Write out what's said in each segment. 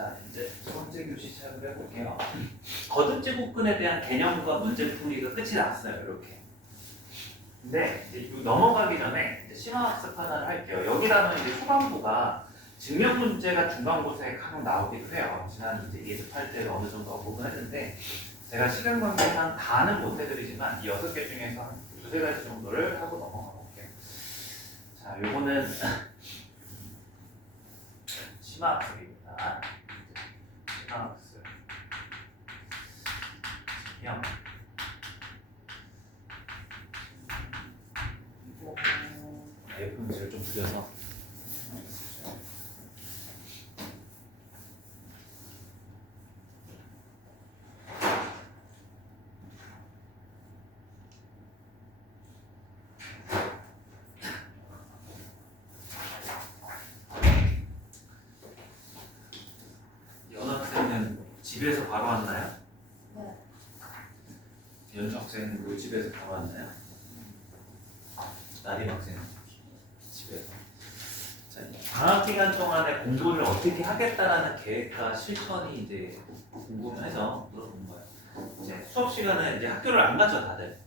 자, 이제 두 번째 교시 시작을 해볼게요. 거듭 제곱근에 대한 개념과 문제풀이가 끝이 났어요. 이렇게. 근데 이제 넘어가기 전에 이제 심화학습 하나를 할게요. 여기다는 이제 초반부가 증명 문제가 중간고사에 간혹 나오기도 해요. 지난 이제 예습할 때 어느 정도 언급을 했는데 제가 시간 관계상 다는 못 해드리지만 이 6개 중에서 한 두세 가지 정도를 하고 넘어가 볼게요. 자, 요거는 심화학습입니다. 심화학습. 영. F 문제를 좀 그려서 연우 학생은 집에서 바로 왔나요? 네. 연주 학생은 뭐 집에서 바로 왔나요? 나림 학생은 집에서. 자, 방학 기간 동안에 공부를 어떻게 하겠다라는 계획과 실천이 이제 궁금해서 물어보는 거예요. 이제 수업 시간에 이제 학교를 안 가죠, 다들.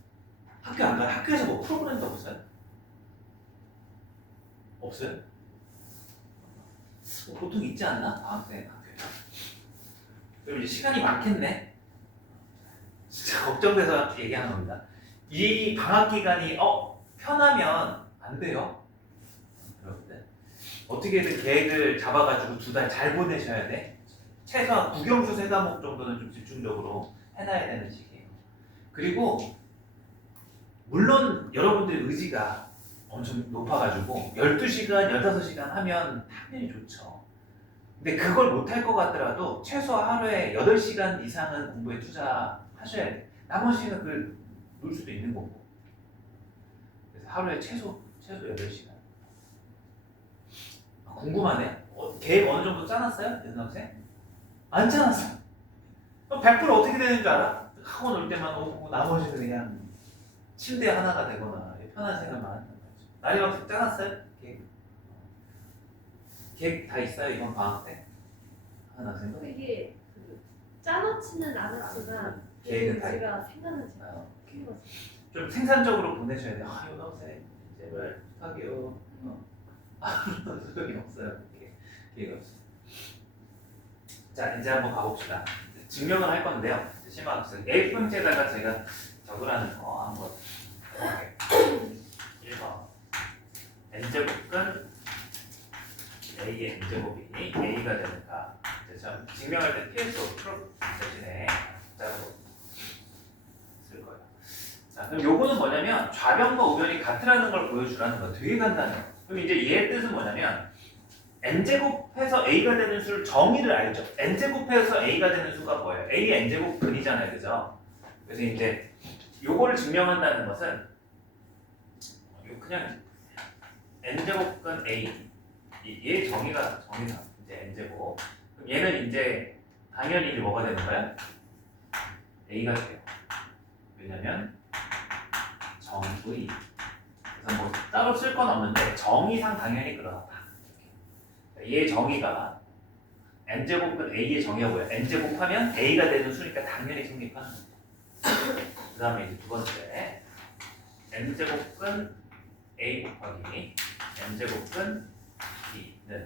학교 안 가요? 학교에서 뭐 프로그램도 없어요? 없어요? 보통 있지 않나? 방학 때 학교에. 그럼 이제 시간이 많겠네. 진짜 걱정돼서 얘기하는 겁니다. 이 방학 기간이 편하면 안 돼요. 여러분들 어떻게든 계획을 잡아가지고 2달 잘 보내셔야 돼. 최소한 국영수 3과목 정도는 좀 집중적으로 해놔야 되는 시기예요. 그리고 물론 여러분들의 의지가 엄청 높아가지고 12시간, 15시간 하면 당연히 좋죠. 근데 그걸 못할 것 같더라도 최소 하루에 8시간 이상은 공부에 투자하셔야 돼. 나머지는 그걸 놀 수도 있는 거고. 그래서 하루에 최소 8시간. 궁금하네. 계획 어느 정도 짜놨어요? 연학생? 안 짜놨어. 100% 어떻게 되는 줄 알아? 학원 올 때만 오고 나머지는 그냥 침대 하나가 되거나 편한 생각만 한단 말이죠. 나리 학생 짜놨어요? 계획 다 있어요? 이번 방학 때? 한 학생도? 이게 짜놓지는 않았지만 계획은 다 제가 생각은 제가 있어요. 해봤어요. 좀 생산적으로 보내셔야 돼요. 연학생 제발 부탁해요. 아무런 소용이 없어요. 계획 없어요. 자, 이제 한번 가봅시다. 증명을 할 건데요. 심화학습 A형제에다가 제가 적으라는 거 한번 해볼게요. 1번 n제곱은 a의 n제곱이 a가 되는가. 참 증명할 때 PSO 프로 대신에 자로 쓸 거예요. 자, 그럼 요거는 뭐냐면 좌변과 우변이 같으라는 걸 보여주라는 거. 되게 간단해요. 그럼 이제 얘의 뜻은 뭐냐면 n제곱해서 a가 되는 수를 정의를 알죠. n제곱해서 a가 되는 수가 뭐예요? a의 n제곱 근이잖아요, 그죠? 그래서 이제 요거를 증명한다는 것은 그냥 n제곱근 a 얘 정의가 이제 n제곱. 그럼 얘는 이제 당연히 이제 뭐가 되는 거야? a가 돼요. 왜냐면 정의. 그래서 뭐 따로 쓸 건 없는데 정의상 당연히 그러하다. 얘의 정의가 n제곱은 a의 정의가 뭐야? n제곱하면 a가 되는 수니까 당연히 성립하는 거죠. 그 다음에 이제 두 번째 n제곱은 a 곱하기 n제곱은 b는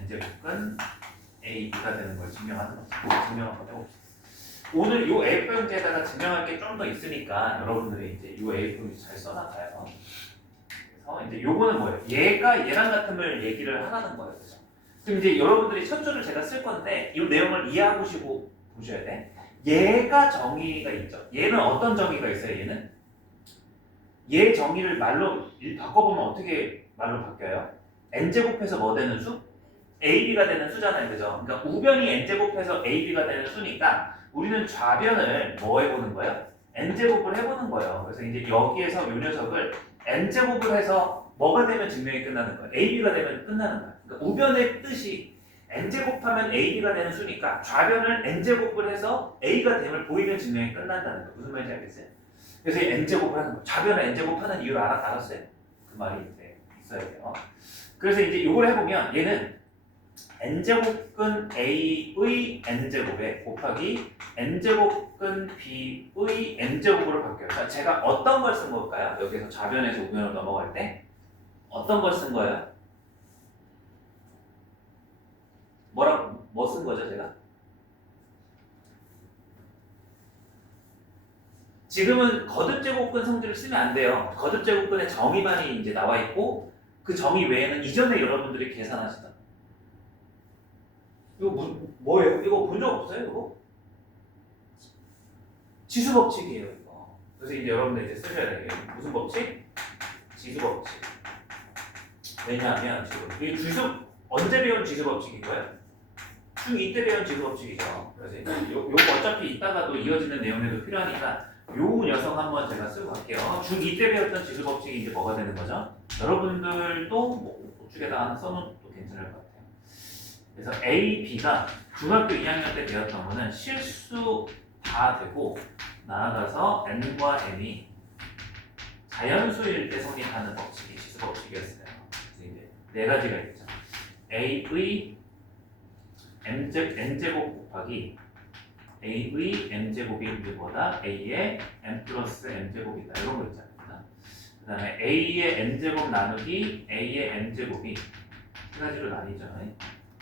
n제곱은 a가 되는 걸 증명하는 거죠. 증명한 거죠. 오늘 이 A형제에다가 증명할 게 좀 더 있으니까 여러분들이 이제 이 A형제 잘 써놔봐요. 그래서 이제 요거는 뭐예요? 얘가 얘랑 같음을 얘기를 하라는 거예요. 그죠? 그럼 이제 여러분들이 첫 줄을 제가 쓸 건데 이 내용을 이해하시고 보셔야 돼. 얘가 정의가 있죠. 얘는 어떤 정의가 있어요? 얘는 얘 정의를 말로 바꿔보면 어떻게 말로 바뀌어요? n제곱해서 뭐 되는 수? ab가 되는 수잖아요. 그죠? 그러니까 우변이 n제곱해서 ab가 되는 수니까 우리는 좌변을 뭐 해보는 거예요? n제곱을 해보는 거예요. 그래서 이제 여기에서 요 녀석을 n제곱을 해서 뭐가 되면 증명이 끝나는 거예요? ab가 되면 끝나는 거예요. 그러니까 우변의 뜻이 n제곱하면 ab가 되는 수니까 좌변을 n제곱을 해서 a가 됨을 보이면 증명이 끝난다는 거예요. 무슨 말인지 알겠어요? 그래서 n제곱을 하는 거예요. 좌변을 n제곱하는 이유를 알았어요? 그 말이 이제 있어야 돼요. 그래서 이제 이걸 해보면 얘는 n제곱근 a의 n제곱에 곱하기 n제곱근 b의 n제곱으로 바뀌어요. 자, 제가 어떤 걸 쓴 걸까요? 여기서 좌변에서 우변으로 넘어갈 때 어떤 걸 쓴 거예요? 뭐 쓴 거죠, 제가? 지금은 거듭제곱근 성질을 쓰면 안 돼요. 거듭제곱근의 정의만이 이제 나와 있고 그 정의 외에는 이전에 여러분들이 계산하시던 이거 뭐예요? 이거 본 적 없어요? 이거? 지수법칙이에요, 이거. 그래서 이제 여러분들 이제 쓰셔야 돼요. 무슨 법칙? 지수법칙. 왜냐하면 지금 이 언제 배운 지수법칙인 거예요? 중2 때 배운 지수법칙이죠. 그래서 이제 요거 어차피 이따가도 이어지는 내용에도 필요하니까 요 녀석 한번 제가 쓰고 갈게요. 중2 때 배웠던 지수법칙이 이제 뭐가 되는 거죠? 여러분들도 뭐 우측에다 하나 써놓어도 괜찮을 것 같아요. 그래서 A, B가 중학교 2학년 때 배웠던 거는 실수 다 되고 나아가서 N과 M이 자연수일 때 성립하는 법칙이 지수법칙이었어요. 그래서 이제 네 가지가 있죠. A의 N제곱 곱하기 A의 M제곱이 뭐다? A의 M 플러스 M제곱이다. 이런 거 있잖아요. 그 다음에 A의 N제곱 나누기 A의 M제곱이 세 가지로 나뉘죠.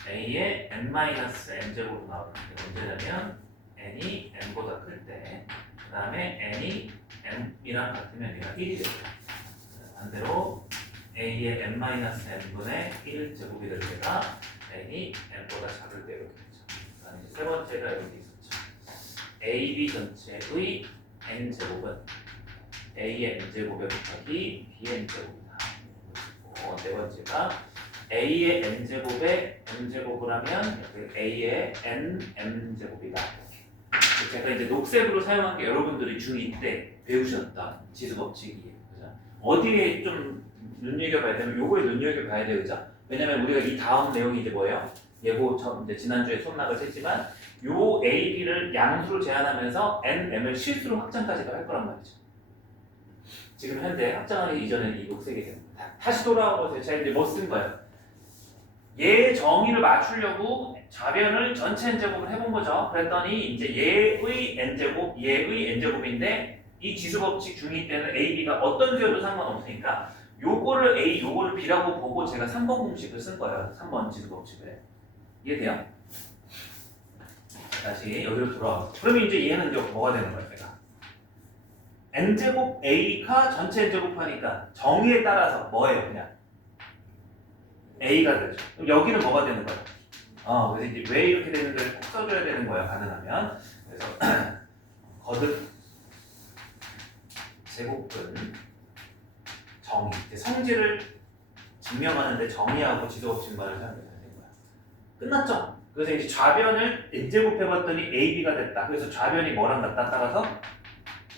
A의 N-M제곱으로 나오는데 언제냐면 N이 M보다 클 때, 그 다음에 N이 M이랑 같으면 얘가 1이 됩니다. 반대로 A의 N-M분의 1제곱이 될 때가 N이 M보다 작을 때 이렇게 되죠. 그 다음에 세 번째가 여기 있었죠. AB 전체의 N제곱은 A의 N제곱에 곱하기 B의 N제곱이다. 네 번째가 A의 N제곱에 M제곱을 하면 A의 N-M제곱이다. 제가 이제 녹색으로 사용한 게 여러분들이 중2 때 배우셨던 지수법칙이에요. 그죠? 어디에 좀 눈여겨봐야 되면 요거에 눈여겨봐야 돼요. 그죠? 왜냐면 우리가 이 다음 내용이 이제 뭐예요? 예고 이제 지난주에 수업락을 했지만 요 A, B를 양수로 제한하면서 N, M을 실수로 확장까지도 할 거란 말이죠. 지금 현재 확장하기 이전에는 이 녹색이 됩니다. 다시 돌아와보세요. 제가 이제 뭐 쓴 거예요? 얘 정의를 맞추려고 좌변을 전체 n제곱을 해본 거죠. 그랬더니 이제 얘의 n제곱, 얘의 n제곱인데 이 지수법칙 중2 때는 A, B가 어떤 수여도 상관없으니까 요거를 A, 요거를 B라고 보고 제가 3번 공식을 쓴 거예요. 3번 지수법칙을. 이해돼요? 다시 여기로 돌아와서 그러면 이제 얘는 이제 뭐가 되는 거예요? 제가 n제곱 A가 전체 n제곱 하니까 정의에 따라서 뭐예요? 그냥 A가 되죠. 그럼 여기는 뭐가 되는 거예요? 그래서 이제 왜 이렇게 되는지를 꼭 써줘야 되는 거예요. 가능하면. 그래서 거듭 제곱근 정의. 이제 성질을 증명하는데 정의하고 지수법칙만을 사용해야 되는 거야. 끝났죠? 그래서 이제 좌변을 n제곱 해봤더니 AB가 됐다. 그래서 좌변이 뭐랑 같다 따라서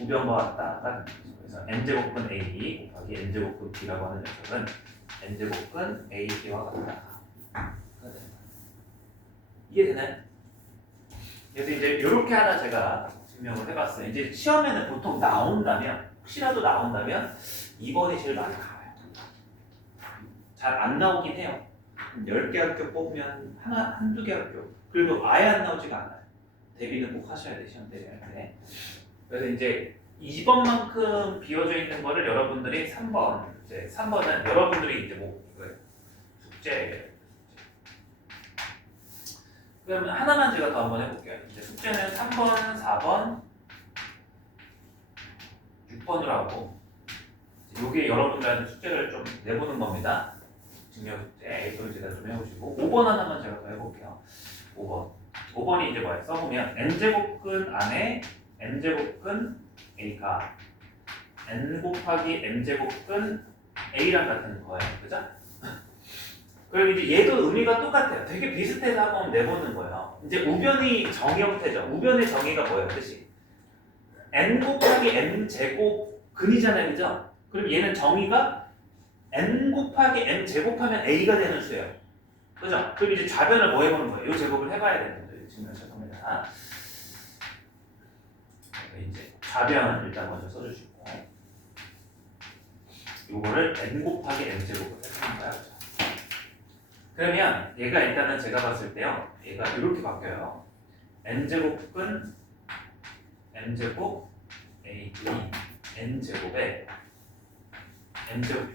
우변과 같다가 그래서 n제곱근 A 곱하기 n제곱근 B라고 하는 녀석은 n제곱근 AB와 같다. 이해되나요? 그래서 이제 이렇게 하나 제가 증명을 해봤어요. 이제 시험에는 보통 나온다면 혹시라도 나온다면 2번이 제일 많이 나와요. 잘 안 나오긴 해요. 10개 학교 뽑으면 한두 개 학교. 그리고 아예 안 나오지가 않아요. 대비는 꼭 하셔야 돼요. 시험 대비할 때. 그래서 이제 2번만큼 비워져 있는 거를 여러분들이 3번, 이제 3번은 여러분들이 이제 뭐 숙제. 그러면 하나만 제가 더 한번 해볼게요. 이제 숙제는 3번, 4번, 6번으로 하고 이게 여러분들한테 숙제를 좀 내보는 겁니다. 증명 숙제, 이걸 제가 좀 해보시고 5번 하나만 제가 더 해볼게요. 5번. 5번이 이제 뭐예요? 써보면 n제곱근 안에 n제곱근 a가 n 곱하기 m제곱근 a랑 같은 거예요. 그죠? 그리고 이제 얘도 의미가 똑같아요. 되게 비슷해서 한번 내보는 거예요. 이제 우변이 정의 형태죠. 우변의 정의가 뭐예요? 뜻이? n 곱하기 m 제곱 근이잖아요. 그죠? 그럼 얘는 정의가 n 곱하기 m 제곱하면 a가 되는 수예요. 그죠? 그럼 이제 좌변을 뭐 해보는 거예요? 이 제곱을 해봐야 되는 거예요. 증명할 겁니다. 이제 좌변 일단 먼저 써주시고 요거를 n 곱하기 m 제곱을 해보는 거예요. 그러면 얘가 일단은 제가 봤을 때요. 얘가 이렇게 바뀌어요. n제곱은 n제곱 a n제곱에 n제곱.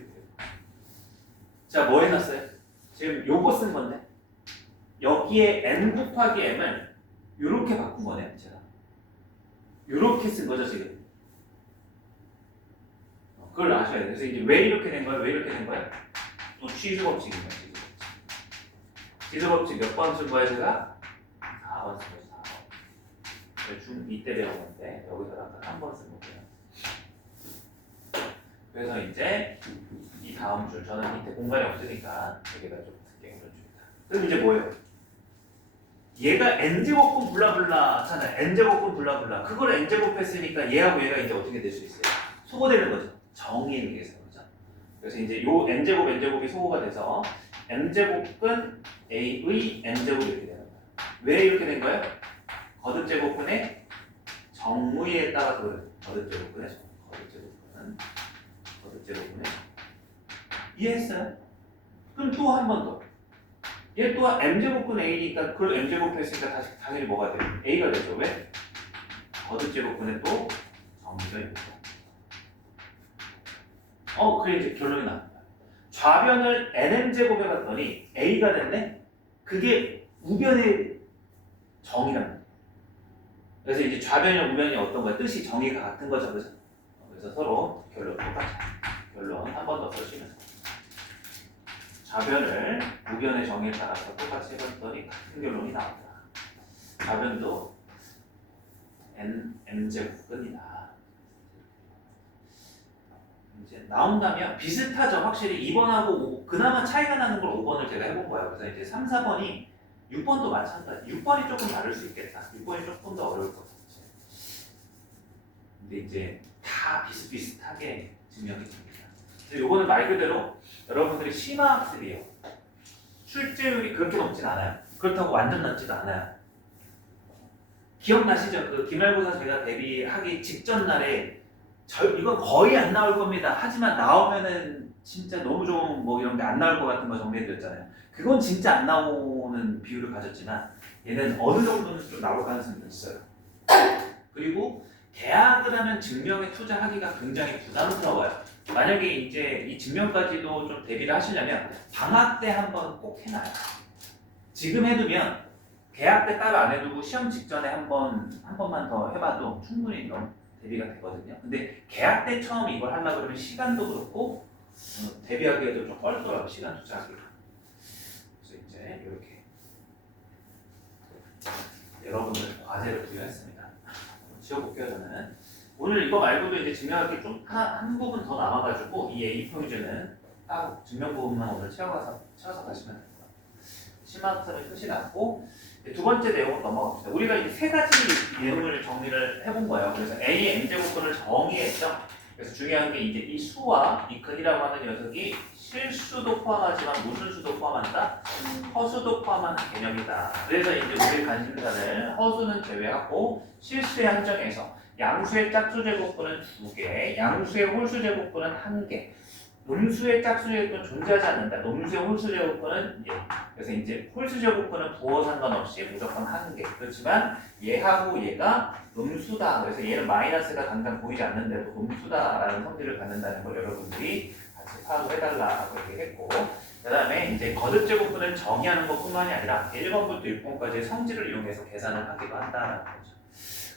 자, 뭐 해놨어요? 지금 요거 쓴 건데 여기에 n 곱하기 m을 이렇게 바꾼 거네요. 제가 이렇게 쓴 거죠 지금. 그걸 아셔야 돼요. 그래서 이제 왜 이렇게 된 거예요? 왜 이렇게 된 거예요? 또 취수법칙인 거예요. 취수법칙 몇 번 쓴 거예요 제가? 4번 쓴 거죠. 4번. 이때 배운 건데 여기서 아까 한 번 쓴 거고요. 그래서 이제 이 다음 줄 저는 밑에 공간이 없으니까 여기가 좀 특징을 줍니다. 그럼 이제 뭐예요? 얘가 n제곱분 블라블라잖아요. n제곱분 블라블라. 그걸 n제곱 했으니까 얘하고 얘가 이제 어떻게 될 수 있어요? 소거되는 거죠. 정의에 의해서 그죠? 그래서 이제 요 n제곱이 소거가 돼서 n제곱은 a의 n제곱이 이렇게 되는 거예요. 왜 이렇게 된 거예요? 거듭제곱분의 정의에 따라서 그래요. 거듭제곱분의 이해했어요? 그럼 또 한 번 더. 얘 또한 m제곱분 a니까 그걸 m제곱 했으니까 다시 당연히 뭐가 돼요? a가 되죠. 왜? 거듭제곱분의 또 정의가 있고. 그래 이제 결론이 나옵니다. 좌변을 nm제곱 해봤더니 a가 됐네? 그게 우변의 정의란 말이에요. 그래서 이제 좌변이랑 우변이 어떤 거야? 뜻이 정의가 같은 거죠. 그죠? 그래서 서로 결론 똑같아요. 결론 한 번 더 쓰시면서 좌변을 우변의 정의에 따라서 똑같이 해봤더니 같은 결론이 나온다. 좌변도 m제곱근이다. 이제 나온다면 비슷하죠. 확실히 2번하고 그나마 차이가 나는 걸 5번을 제가 해본 거예요. 그래서 이제 3, 4번이 6번도 마찬가지. 6번이 조금 다를 수 있겠다. 6번이 조금 더 어려울 것 같아요. 근데 이제 다 비슷비슷하게 증명이 됩니다. 이거는 말 그대로 여러분들이 심화학습이에요. 출제율이 그렇게 높진 않아요. 그렇다고 완전 낮지도 않아요. 기억나시죠? 그 기말고사 제가 대비하기 직전 날에 이건 거의 안 나올 겁니다. 하지만 나오면은 진짜 너무 좋은 뭐 이런 게 안 나올 것 같은 거 정리해드렸잖아요. 그건 진짜 안 나오는 비율을 가졌지만 얘는 어느 정도는 좀 나올 가능성이 있어요. 그리고 계약을 하면 증명에 투자하기가 굉장히 부담스러워요. 만약에 이제 이 증명까지도 좀 대비를 하시려면 방학 때 한번 꼭 해놔요. 지금 해두면 계약 때 따로 안 해두고 시험 직전에 한 번만 더 해봐도 충분히 좀 대비가 되거든요. 근데 계약 때 처음 이걸 하려고 그러면 시간도 그렇고 대비하기에도 좀 뻘쭘하고 시간 투자하기가. 그래서 이제 이렇게 여러분들 과제를 부여했습니다. 지워볼게요 저는. 오늘 이거 말고도 이제 증명할 게 좀 한 부분 더 남아가지고 이 A 평준은 따로 증명 부분만 오늘 채워서 가시면 됩니다. 심화학습은 끝이 났고 두 번째 내용으로 넘어갑시다. 우리가 이제 세 가지 내용을 정리를 해본 거예요. 그래서 A n제곱근을 정의했죠. 그래서 중요한 게 이제 이 수와 이 근이라고 하는 녀석이 실수도 포함하지만 무슨 수도 포함한다? 허수도 포함하는 개념이다. 그래서 이제 우리 관심사를 허수는 제외하고 실수에 한정해서 양수의 짝수제곱근은 2개, 양수의 홀수제곱근은 1개, 음수의 짝수제곱근은 존재하지 않는다. 음수의 홀수제곱근은 0. 그래서 이제 홀수제곱근은 부호 상관없이 무조건 1개. 그렇지만 얘하고 얘가 음수다. 그래서 얘는 마이너스가 당장 보이지 않는데도 음수다라는 성질을 갖는다는 걸 여러분들이 같이 파악을 해달라고 얘기했고, 그 다음에 이제 거듭제곱근을 정의하는 것뿐만이 아니라 1번부터 6번까지의 성질을 이용해서 계산을 하기도 한다는 거죠.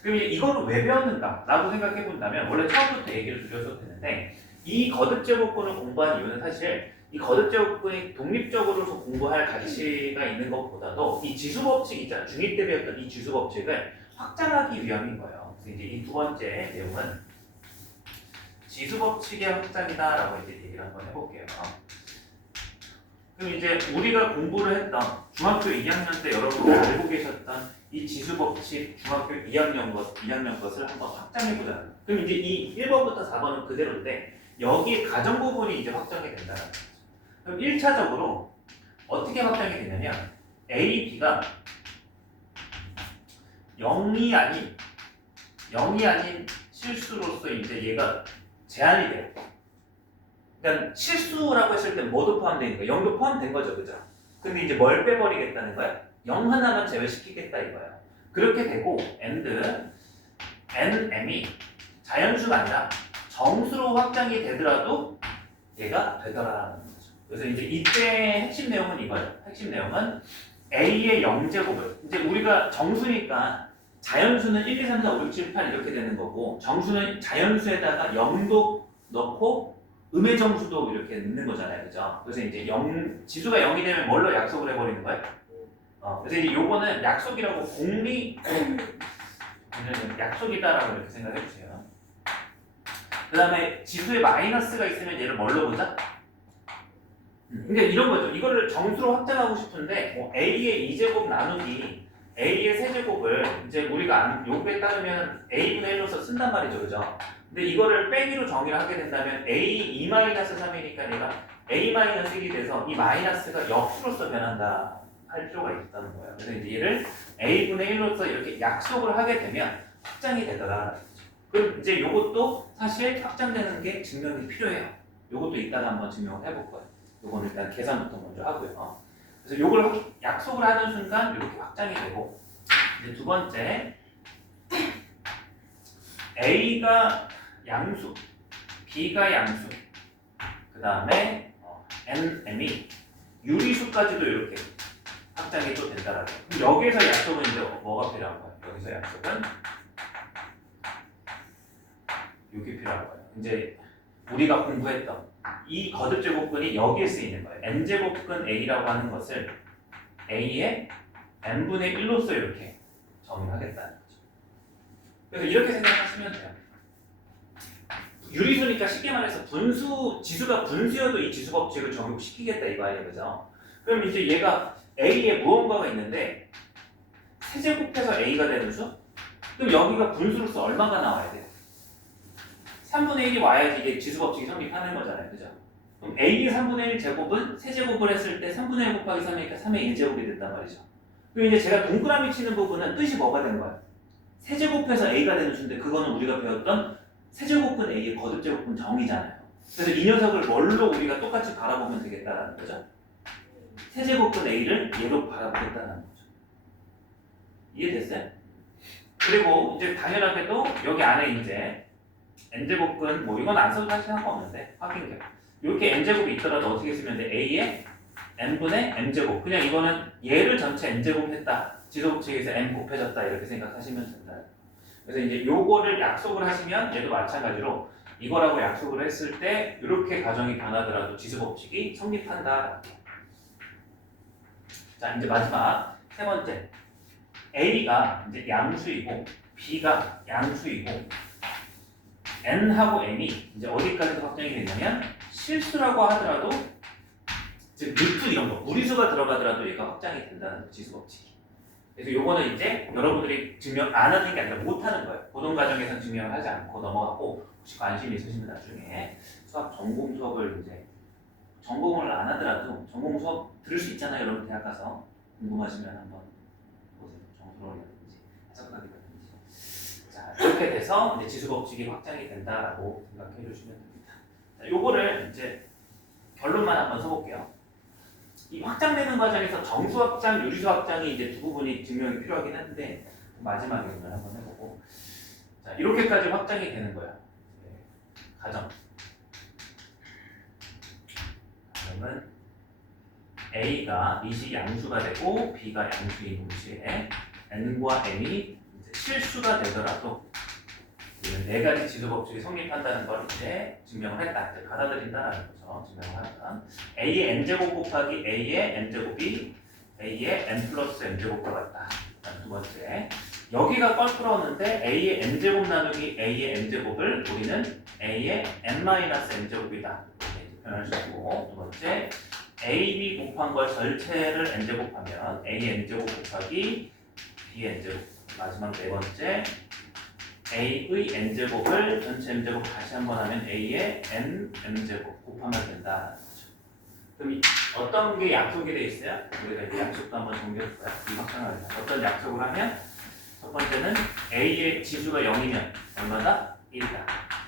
그럼 이제 이거를 왜 배웠는가라고 생각해 본다면 원래 처음부터 얘기를 드렸어도 되는데 이 거듭제곱근을 공부한 이유는 사실 이 거듭제곱근이 독립적으로서 공부할 가치가 있는 것보다도 이 지수법칙 있잖아요. 중2 때 배웠던 이 지수법칙을 확장하기 위함인 거예요. 그래서 이제 이 두 번째 내용은 지수법칙의 확장이다라고 이제 얘기를 한번 해볼게요. 그럼 이제 우리가 공부를 했던 중학교 2학년 때 여러분들 알고 계셨던 이 지수법칙 중학교 2학년 것을 한번 확장해보자. 그럼 이제 이 1번부터 4번은 그대로인데 여기에 가정 부분이 이제 확정이 된다는 거죠. 그럼 1차적으로 어떻게 확정이 되냐면 A, B가 0이 아닌 실수로서 이제 얘가 제한이 돼요. 그러니까 실수라고 했을 때 뭐도 포함되니까 0도 포함된 거죠, 그죠? 근데 이제 뭘 빼버리겠다는 거야? 0 하나만 제외시키겠다 이거야. 그렇게 되고 nm이 자연수가 아니라 정수로 확장이 되더라도 얘가 되더라라는 거죠. 그래서 이제 이때 핵심 내용은 이거예요. 핵심 내용은 a의 0제곱을 이제 우리가 정수니까 자연수는 1, 2, 3, 4, 5, 6, 7, 8 이렇게 되는 거고 정수는 자연수에다가 0도 넣고 음의 정수도 이렇게 넣는 거잖아요. 그죠? 그래서 이제 지수가 0이 되면 뭘로 약속을 해버리는 거예요? 그래서 이제 요거는 약속이라고 약속이다라고 이렇게 생각해 주세요. 그 다음에 지수에 마이너스가 있으면 얘를 뭘로 보자? 그러니까 이런 거죠. 이거를 정수로 확장하고 싶은데 뭐 a의 2제곱 나누기 a의 세제곱을 이제 우리가 요구에 따르면 a분의 1로서 쓴단 말이죠. 그죠? 근데 이거를 빼기로 정의를 하게 된다면 a 2-3이니까 얘가 a-1이 돼서 이 마이너스가 역수로서 변한다 할 필요가 있다는 거예요. 그래서 이제 얘를 a분의 1로서 이렇게 약속을 하게 되면 확장이 되더라. 그럼 이제 요것도 사실 확장되는 게 증명이 필요해요. 요것도 이따가 한번 증명을 해볼 거예요. 요거는 일단 계산부터 먼저 하고요. 그래서 요걸 약속을 하는 순간 이렇게 확장이 되고 이제 두 번째 A가 양수, B가 양수, 그 다음에 NM이 유리수까지도 이렇게 확장이 또 된다라고. 그럼 여기에서 약속은 이제 뭐가 필요한 거예요? 여기서 약속은 이게 필요한 거예요. 이제 우리가 공부했던 이 거듭제곱근이 여기에 쓰이는 거예요. n제곱근 a라고 하는 것을 a의 n분의 1로서 이렇게 정의하겠다는 거죠. 그래서 이렇게 생각하시면 돼요. 유리수니까 쉽게 말해서 지수가 분수여도 이 지수 법칙을 적용시키겠다 이거 아니에요, 그죠? 그럼 이제 얘가 a에 무언가가 있는데 세제곱해서 a가 되는 수? 그럼 여기가 분수로서 얼마가 나와야 돼요? 3분의 1이 와야지 이게 지수 법칙이 성립하는 거잖아요, 그죠? 그럼 a의 3분의 1 제곱은 세제곱을 했을 때 3분의 1 곱하기 3이니까 3의 1제곱이 된단 말이죠. 그럼 이제 제가 동그라미 치는 부분은 뜻이 뭐가 되는 거예요? 세제곱해서 a가 되는 수인데 그거는 우리가 배웠던 세제곱은 a의 거듭제곱은 정이잖아요. 그래서 이 녀석을 뭘로 우리가 똑같이 바라보면 되겠다라는 거죠. 세제곱은 a를 얘로 바라보겠다는 거죠. 이해됐어요? 그리고 이제 당연하게도 여기 안에 이제 n제곱근 뭐 이건 안 써도 사실 상관없는데 확인돼요. 이렇게 n제곱이 있더라도 어떻게 쓰면 돼? a의 n분의 m제곱. 그냥 이거는 얘를 전체 n제곱 했다. 지수법칙에서 n 곱해졌다 이렇게 생각하시면 된다. 그래서 이제 요거를 약속을 하시면 얘도 마찬가지로 이거라고 약속을 했을 때 이렇게 가정이 변하더라도 지수법칙이 성립한다. 자 이제 마지막 세 번째 a가 이제 양수이고 b가 양수이고 n하고 m이 이제 어디까지 확정이 되냐면 실수라고 하더라도 즉 루트 이런 거 무리수가 들어가더라도 얘가 확장이 된다는 지수 법칙이. 그래서 요거는 이제 여러분들이 증명 안 하는 게 아니라 못 하는 거예요. 고등 과정에서는 증명을 하지 않고 넘어가고 혹시 관심 있으시면 나중에 수학 전공 수업을 이제 전공을 안 하더라도 전공 수업 들을 수 있잖아요. 여러분 대학 가서 궁금하시면 한번 보세요. 정수론이라든지 해석학이라든지. 자 이렇게 돼서 이제 지수 법칙이 확장이 된다라고 생각해 주시면 됩니다. 자, 요거를 이제 결론만 한번 써볼게요. 이 확장되는 과정에서 정수 확장, 유리수 확장이 이제 두 부분이 증명이 필요하긴 한데 마지막에 오늘 한번 해보고 자 이렇게까지 확장이 되는 거야. 네. 가정. 가정은 A가 미시 양수가 되고 B가 양수인 동시에 N과 M이 이제 실수가 되더라도 이런 네 가지 지수 법칙이 성립한다는 걸 이제 증명을 했다. 이제 받아들인다라는 거죠. 증명을 하면 A의 n제곱 곱하기 A의 n제곱이 A의 n 플러스 n제곱과 같다. 두 번째 여기가 껄끄러웠는데 A의 n제곱 나누기 A의 n제곱을 우리는 A의 n-n제곱이다. 이렇게 표현할 수 있고 두 번째 AB 곱한 걸 전체를 n제곱하면 A의 n제곱 곱하기 B의 n제곱. 마지막 네 번째 A의 n제곱을 전체 m제곱 다시 한번 하면 A의 nm제곱 곱하면 된다. 그럼 어떤 게 약속이 돼 있어요? 우리가 이제 약속도 한번 정리해볼까요? 이 확장을 어떤 약속을 하면 첫 번째는 A의 지수가 0이면 얼마다? 1이다.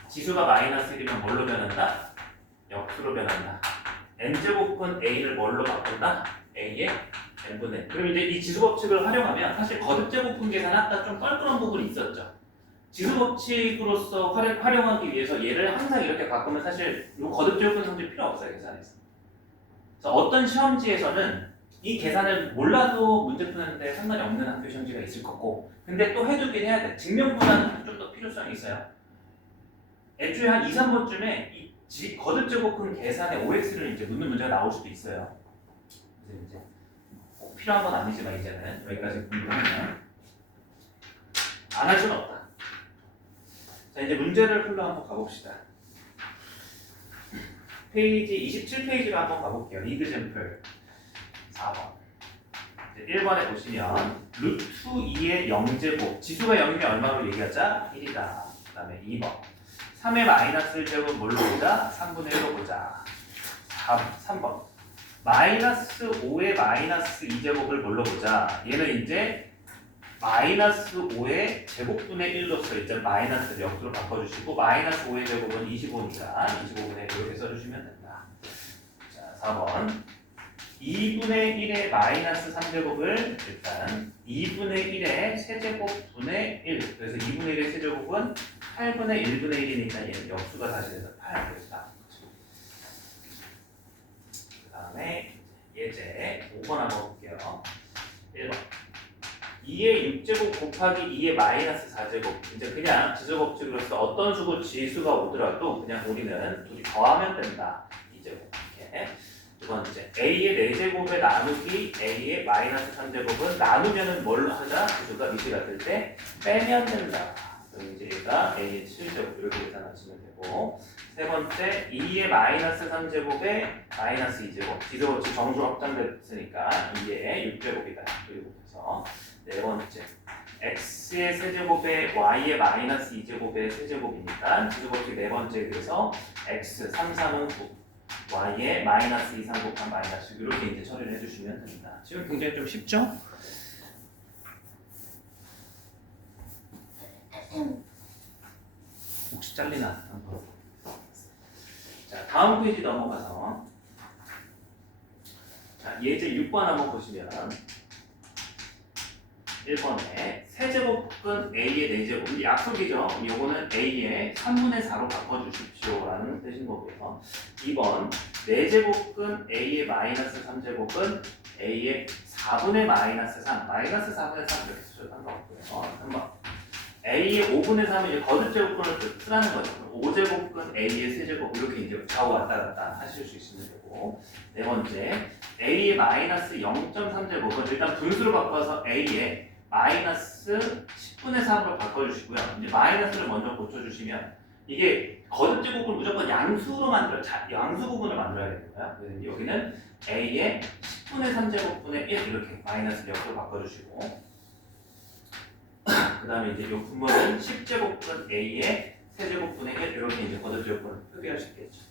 지수가 마이너스 1이면 뭘로 변한다? 역수로 변한다. n제곱은 A를 뭘로 바꾼다? A의 n분의. 그럼 이제 이 지수법칙을 활용하면 사실 거듭제곱분 계산 아까 좀 껄끄러운 부분이 있었죠. 지수법칙으로서 활용하기 위해서 얘를 항상 이렇게 바꾸면 사실 이 거듭제곱분 성질 필요 없어요 계산에서. 그래서 어떤 시험지에서는 이 계산을 몰라도 문제 푸는데 상관이 없는 학교 시험지가 있을 거고, 근데 또 해두긴 해야 돼. 증명보다는 좀 더 필요성이 있어요. 애초에 한 2, 3번쯤에 이 거듭제곱분 계산의 OX를 이제 묻는 문제가 나올 수도 있어요. 그래서 이제 꼭 필요한 건 아니지만 이제는 여기까지 공부하면 안 할 수는 없다. 자, 이제 문제를 풀러 한번 가봅시다. 페이지 27페이지로 한번 가볼게요. 리드샘플 4번. 1번에 보시면 루트 2의 0제곱, 지수가 0이면 얼마로 얘기하자? 1이다. 그 다음에 2번 3의 마이너스 1제곱 뭘로 보자? 3분의 1로 보자. 3번 마이너스 5의 마이너스 2제곱을 뭘로 보자? 얘는 이제 마이너스 5의 제곱분의 1로서 이제 마이너스를 역수로 바꿔주시고, 마이너스 5의 제곱은 25니까 25분의 1 이렇게 써주시면 된다. 자, 4번 2분의 1의 마이너스 3제곱을 일단 2분의 1의 세제곱분의 1, 그래서 2분의 1의 세제곱은 8분의 1분의 1이니까 얘는 역수가 다시 돼서 8 되겠다. 그 다음에 예제 5번 한번 볼게요. 1번 2의 6제곱 곱하기 2의 마이너스 4제곱. 이제 그냥 지수법칙으로서 어떤 수고 지수가 오더라도 그냥 우리는 둘이 더하면 된다. 2제곱 이렇게. 두 번째 A의 4제곱에 나누기 A의 마이너스 3제곱은 나누면은 뭘 하자? 지수가 밑이 같을 때 빼면 된다. 그럼 이제 얘가 A의 7제곱 이렇게 계산하시면 되고, 세 번째 2의 마이너스 3제곱에 마이너스 2제곱. 지수법칙 정수로 확장됐으니까 2의 6제곱이다. 그리고 해서 네 번째 x의 세제곱에 y의 마이너스 2제곱의 세제곱이니까 지수법칙 네 번째에 대해서 x 3, 3은 9 y의 마이너스 2, 3 곱한 마이너스 이렇게 이제 처리를 해주시면 됩니다. 지금 굉장히 좀 쉽죠? 혹시 잘리나? 자, 다음 페이지 넘어가서 자, 예제 6번 한번 보시면 1번에 세제곱은 A의 4제곱, 약속이죠. 요거는 A의 3분의 4로 바꿔주십시오라는 뜻인 거고요. 2번 4제곱은 A의 마이너스 3제곱은 A의 4분의 마이너스 3, 마이너스 4분의 3 이렇게 쓰셔도 상관없고요. 3번 A의 5분의 3은 이제 거듭제곱분을 쓰라는 거죠. 5제곱은 A의 세제곱 이렇게 이제 좌우 왔다 갔다 하실 수 있으면 되고, 네 번째 A의 마이너스 0.3제곱은 일단 분수로 바꿔서 A의 마이너스 10분의 3으로 바꿔주시고요. 이제 마이너스를 먼저 고쳐주시면 이게 거듭제곱을 무조건 양수로 양수 부분을 만들어야 되는 거야. 그래서 여기는 A의 10분의 3제곱분의 1 이렇게 마이너스를 역으로 바꿔주시고, 그 다음에 이제 이 분모는 10제곱분 A의 세제곱분의 1 이렇게 이제 거듭제곱분을 표기할 수 있겠죠.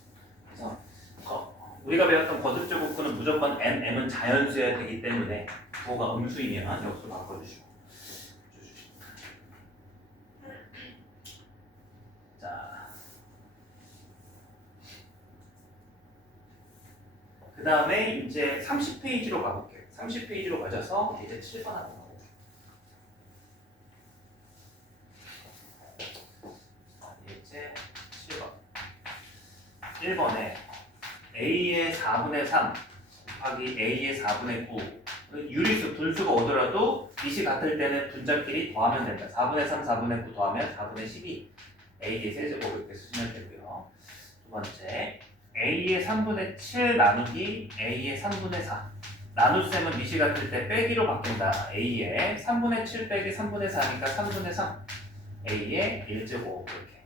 그래서 우리가 배웠던 거듭제곱분은 무조건 m은 자연수여야 되기 때문에 뭐가 음수이면 역수로 바꿔주시고. 자, 그 다음에 이제 30페이지로 가볼게요. 30페이지로 가셔서 이제 7번 한번 가볼게요. 이제 7번. 1번에 A의 4분의 3 곱하기 A의 4분의 9 유리수, 분수가 오더라도 밑이 같을 때는 분자끼리 더하면 된다. 4분의 3, 4분의 9 더하면 4분의 12 A의 세제곱 이렇게 쓰시면 되고요. 두 번째 A의 3분의 7 나누기 A의 3분의 4 나눗셈은 밑이 같을 때 빼기로 바뀐다. A의 3분의 7 빼기 3분의 4니까 3분의 3 A의 1제곱 이렇게.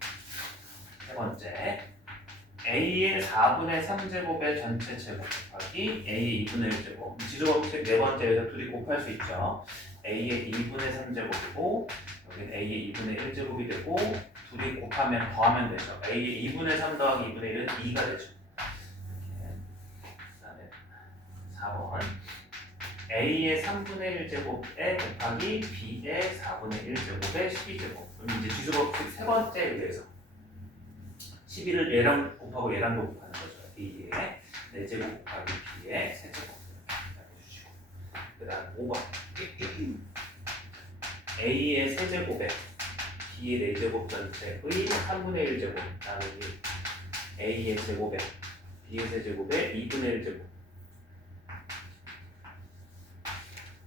세 번째 A의 4분의 3제곱의 전체 제곱 곱하기 A의 2분의 1제곱. 지수법칙 네 번째에서 둘이 곱할 수 있죠. A의 2분의 3제곱이고 여기는 A의 2분의 1제곱이 되고 둘이 곱하면 더하면 되죠. A의 2분의 3 더하기 2분의 1은 2가 되죠. 이렇게. 그다음에 4번 A의 3분의 1제곱에 곱하기 B의 4분의 1제곱의 12제곱. 그럼 이제 지수법칙 세 번째에 의해서 12를 얘랑 곱하고 얘랑 곱하는 거죠. A의 4제곱 곱하기 B의 세제곱 이렇게 해주시고. 그 다음 5번 A의 세제곱에 B의 4제곱 전체의 3분의 1제곱 나누기 A의 제곱에 B의 세제곱에 2분의 1제곱.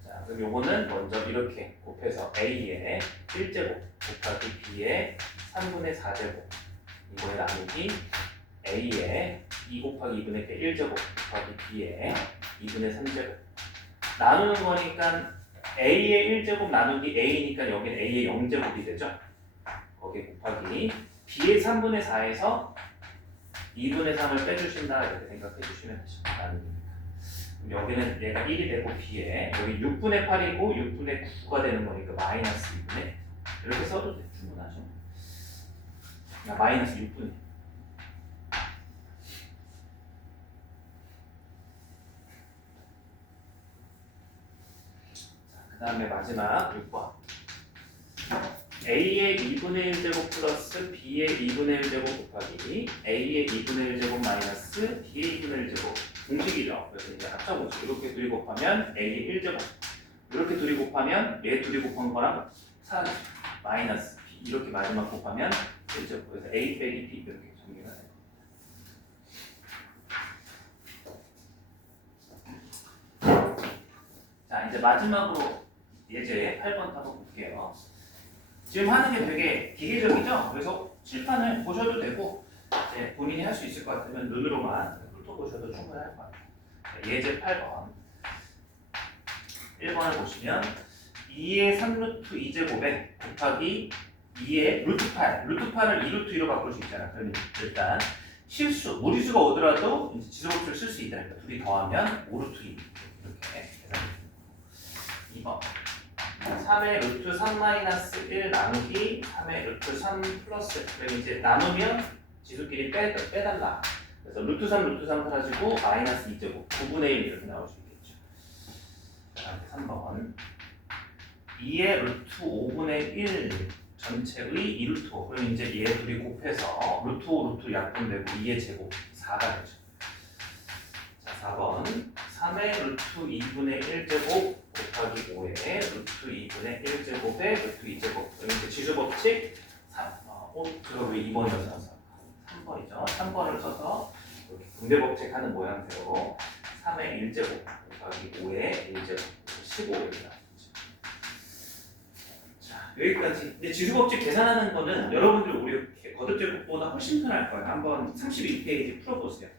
자, 그럼 요거는 먼저 이렇게 곱해서 A의 1제곱 곱하기 B의 3분의 4제곱 이거에 나누기 A의 2 곱하기 2분의 1제곱 곱하기 B의 2분의 3제곱 나누는 거니까 A의 1제곱 나누기 A니까 여기는 A의 0제곱이 되죠. 거기에 곱하기 B의 3분의 4에서 2분의 3을 빼주신다 이렇게 생각해 주시면 되죠. 나누니까. 그럼 여기는 얘가 1이 되고 B에 여기 6분의 8이고 6분의 9가 되는 거니까 마이너스 2분의 이렇게 써도 충분하죠. 마이너스 6분의 그 다음에 마지막 6번 A의 2분의 1제곱 플러스 B의 2분의 1제곱 곱하기 A의 2분의 1제곱 마이너스 B의 2분의 1제곱 공식이죠. 그래서 이제 합쳐보죠. 이렇게 둘이 곱하면 A의 1제곱 이렇게 둘이 곱하면 얘 둘이 곱한 거랑 사라지죠. 마이너스 B 이렇게 마지막 곱하면 1제곱 그래서 A 빼기 B 이렇게 정리가 돼요. 자 이제 마지막으로 예제 8번 한번 볼게요. 지금 하는 게 되게 기계적이죠? 그래서 칠판을 보셔도 되고 이제 본인이 할 수 있을 것 같으면 눈으로만 훑어보셔도 충분할 것 같아요. 예제 8번 1번을 보시면 2의 3루트 2제곱에 곱하기 2의 루트 8 루트 8을 2루트 2로 바꿀 수 있잖아. 그러면 일단 실수, 무리수가 오더라도 이제 지수법칙을 쓸 수 있다. 그러니까 둘이 더하면 5루트 2 이렇게 계산됩니다. 2번 3의 루트 3 마이너스 1 나누기 3의 루트 3 플러스 그럼 이제 나누면 지수끼리 빼달라. 그래서 루트 3 사라지고 마이너스 2제곱 9분의 1 이렇게 나올 수 있겠죠. 자, 3번 2의 루트 5분의 1 전체의 2루트 5 그럼 이제 얘 둘이 곱해서 루트 5 루트 약분되고 2의 제곱 4가 되죠. 자 4번 3의 루트 2분의 1제곱 곱하기 5의 루트 2분의 1제곱의 루트 2제곱 이렇게 지수법칙 3, 제가 왜 2번이어서 3번이죠. 3번을 써서 이렇게 분배법칙 하는 모양새로 3의 1제곱 곱하기 5의 1제곱 15 이렇게 나왔죠. 자 여기까지. 근데 지수법칙 계산하는 거는 여러분들 우리 이렇게 거듭제곱보다 훨씬 편할 거예요. 한번 32페이지 풀어보세요.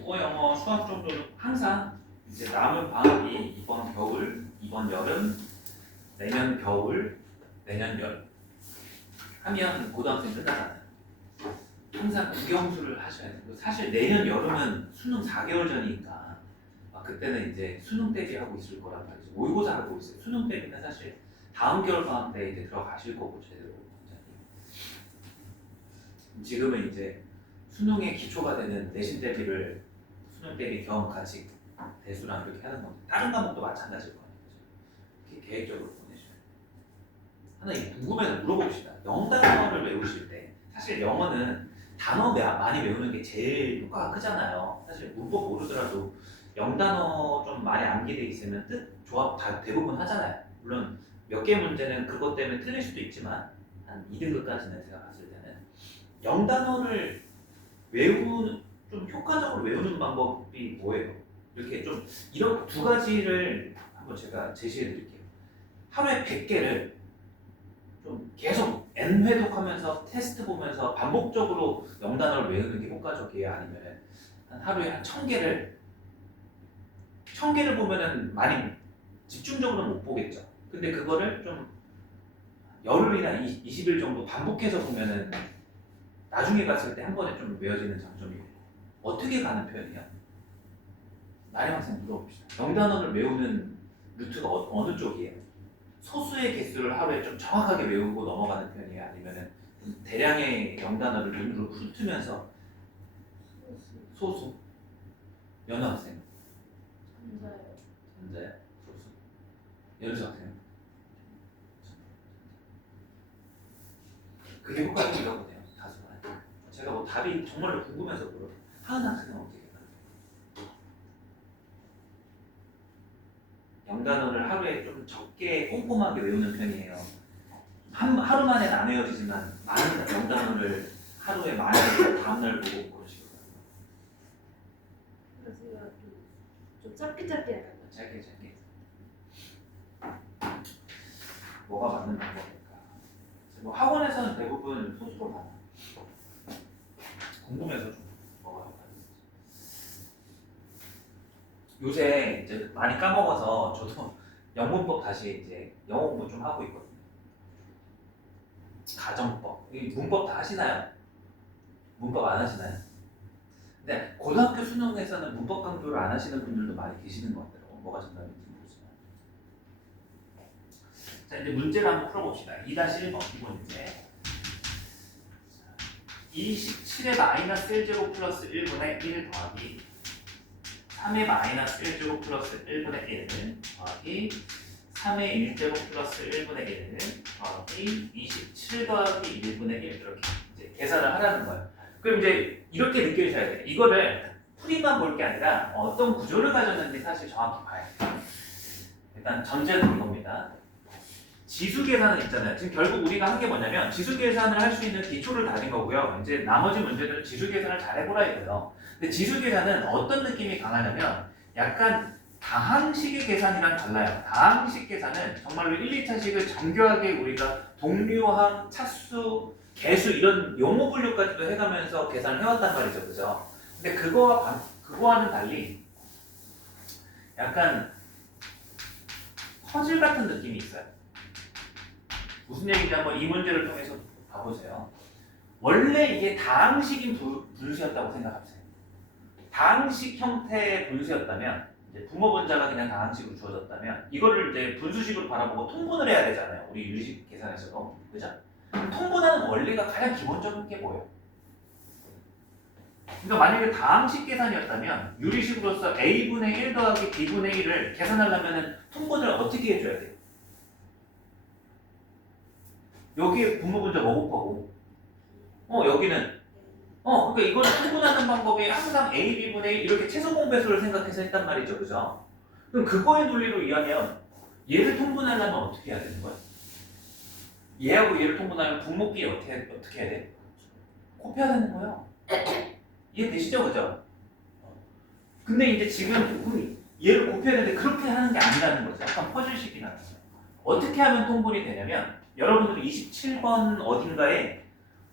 국어, 영어, 수학 정도는 항상 이제 남은 방학이 이번 겨울, 이번 여름, 내년 겨울, 내년 여름 하면 고등학생 끝나잖아요. 항상 국영수를 하셔야 돼요. 사실 내년 여름은 수능 4개월 전이니까 그때는 이제 수능 대비하고 있을 거란 말이죠. 모의고사 하고 있어요. 수능 대비는 사실 다음 겨울 방학 때 이제 들어가실 거고 제대로. 지금은 이제 수능의 기초가 되는 내신 대비를 수능 대비 경험 가식 대수랑 이렇게 하는 건데 다른 과목도 마찬가지일 거예요. 이렇게 계획적으로 보내셔야 돼요. 하나 이거 궁금해서 물어봅시다. 영단어를 외우실 때 사실 영어는 단어 많이 외우는 게 제일 효과가 크잖아요. 사실 문법 모르더라도 영단어 좀 많이 암기돼 있으면 뜻 조합 다 대부분 하잖아요. 물론 몇 개 문제는 그것 때문에 틀릴 수도 있지만 한 2등급까지는 제가 봤을 때는 영단어를 좀 효과적으로 외우는 방법이 뭐예요? 이렇게 좀 이런 두 가지를 한번 제가 제시해 드릴게요. 하루에 100개를 좀 계속 N회독하면서 테스트 보면서 반복적으로 영단어를 외우는 게 효과적이에요? 아니면 하루에 한 1000개를 보면은 많이 집중적으로 못 보겠죠. 근데 그거를 좀 열흘이나 20일 정도 반복해서 보면은 나중에 갔을 때 한 번에 좀 외워지는 장점이 있고 어떻게 가는 편이야? 나림 학생 물어봅시다. 영단어를 외우는 루트가 어느 쪽이에요? 소수의 개수를 하루에 좀 정확하게 외우고 넘어가는 편이에요? 아니면은 대량의 영단어를 눈으로 훑으면서 소수? 연우 학생? 전자요. 전자야? 소수? 연수 학생? 그게 효과적이라고 해요. 다수가. 제가 뭐 답이 정말로 궁금해서 물어요. 하은 학생은 어떻게 해요? 영단어를 하루에 좀 적게 꼼꼼하게 외우는 편이에요. 하루 만에 안 외워지지만 많은 영단어를 하루에 많이 다음날 보고 그러시거든요. 그래서 제가 좀 짧게 할까요? 짧게. 뭐가 맞는 방법일까? 뭐 학원에서는 대부분 소수로 가나? 궁금해서 좀 뭐가 할까요? 요새 이제 많이 까먹어서 저도 영문법 다시 이제 영어 공부 좀 하고 있거든요. 가정법, 이 문법 다 하시나요? 문법 안 하시나요? 근데 고등학교 수능에서는 문법 강조를 안 하시는 분들도 많이 계시는 것 같아요. 뭐가 정답인지 모르지만. 자, 이제 문제를 한번 풀어봅시다. 2-1번 기본 문제. 27의 마이너스 1제곱 플러스 1분의 1 더하기 3의 마이너스 1제곱 플러스 1분의 1 더하기 3의 1제곱 플러스 1분의 1 더하기 27 더하기 1분의 1 이렇게 이제 계산을 하라는 거예요. 그럼 이제 이렇게 느껴지셔야 돼요. 이거를 풀이만 볼 게 아니라 어떤 구조를 가졌는지 사실 정확히 봐야 돼요. 일단 전제는 이겁니다. 지수 계산은 있잖아요. 지금 결국 우리가 한 게 뭐냐면 지수 계산을 할 수 있는 기초를 다진 거고요. 이제 나머지 문제들은 지수 계산을 잘 해보라 이거예요. 근데 지수 계산은 어떤 느낌이 강하냐면 약간 다항식의 계산이랑 달라요. 다항식 계산은 정말로 1, 2차식을 정교하게 우리가 동류항, 차수, 개수 이런 용어 분류까지도 해가면서 계산을 해왔단 말이죠. 그죠? 근데 그거와는 달리 약간 퍼즐 같은 느낌이 있어요. 무슨 얘기인지 한번 이 문제를 통해서 봐보세요. 원래 이게 다항식인 분수였다고 생각하세요. 다항식 형태의 분수였다면 이제 부모분자가 그냥 다항식으로 주어졌다면 이거를 이제 분수식으로 바라보고 통분을 해야 되잖아요. 우리 유리식 계산에서도. 그죠? 통분하는 원리가 가장 기본적인 게 뭐예요? 그러니까 만약에 다항식 계산이었다면 유리식으로서 a분의 1 더하기 b분의 1을 계산하려면 통분을 어떻게 해줘야 돼요? 여기에 분모분자 뭐 곱하고 여기는 그러니까 이거를 통분하는 방법이 항상 a, b분의 1 이렇게 최소 공배수를 생각해서 했단 말이죠. 그죠? 그럼 그거의 논리로 이해하면 얘를 통분하려면 어떻게 해야 되는 거야? 얘하고 얘를 통분하면 분모끼리 어떻게 해야 돼? 곱해야 되는 거예요. 이해되시죠? 그죠? 근데 이제 지금 얘를 곱해야 되는데 그렇게 하는 게 아니라는 거죠. 약간 퍼즐식이 나타나요. 어떻게 하면 통분이 되냐면 여러분들이 27번 어딘가에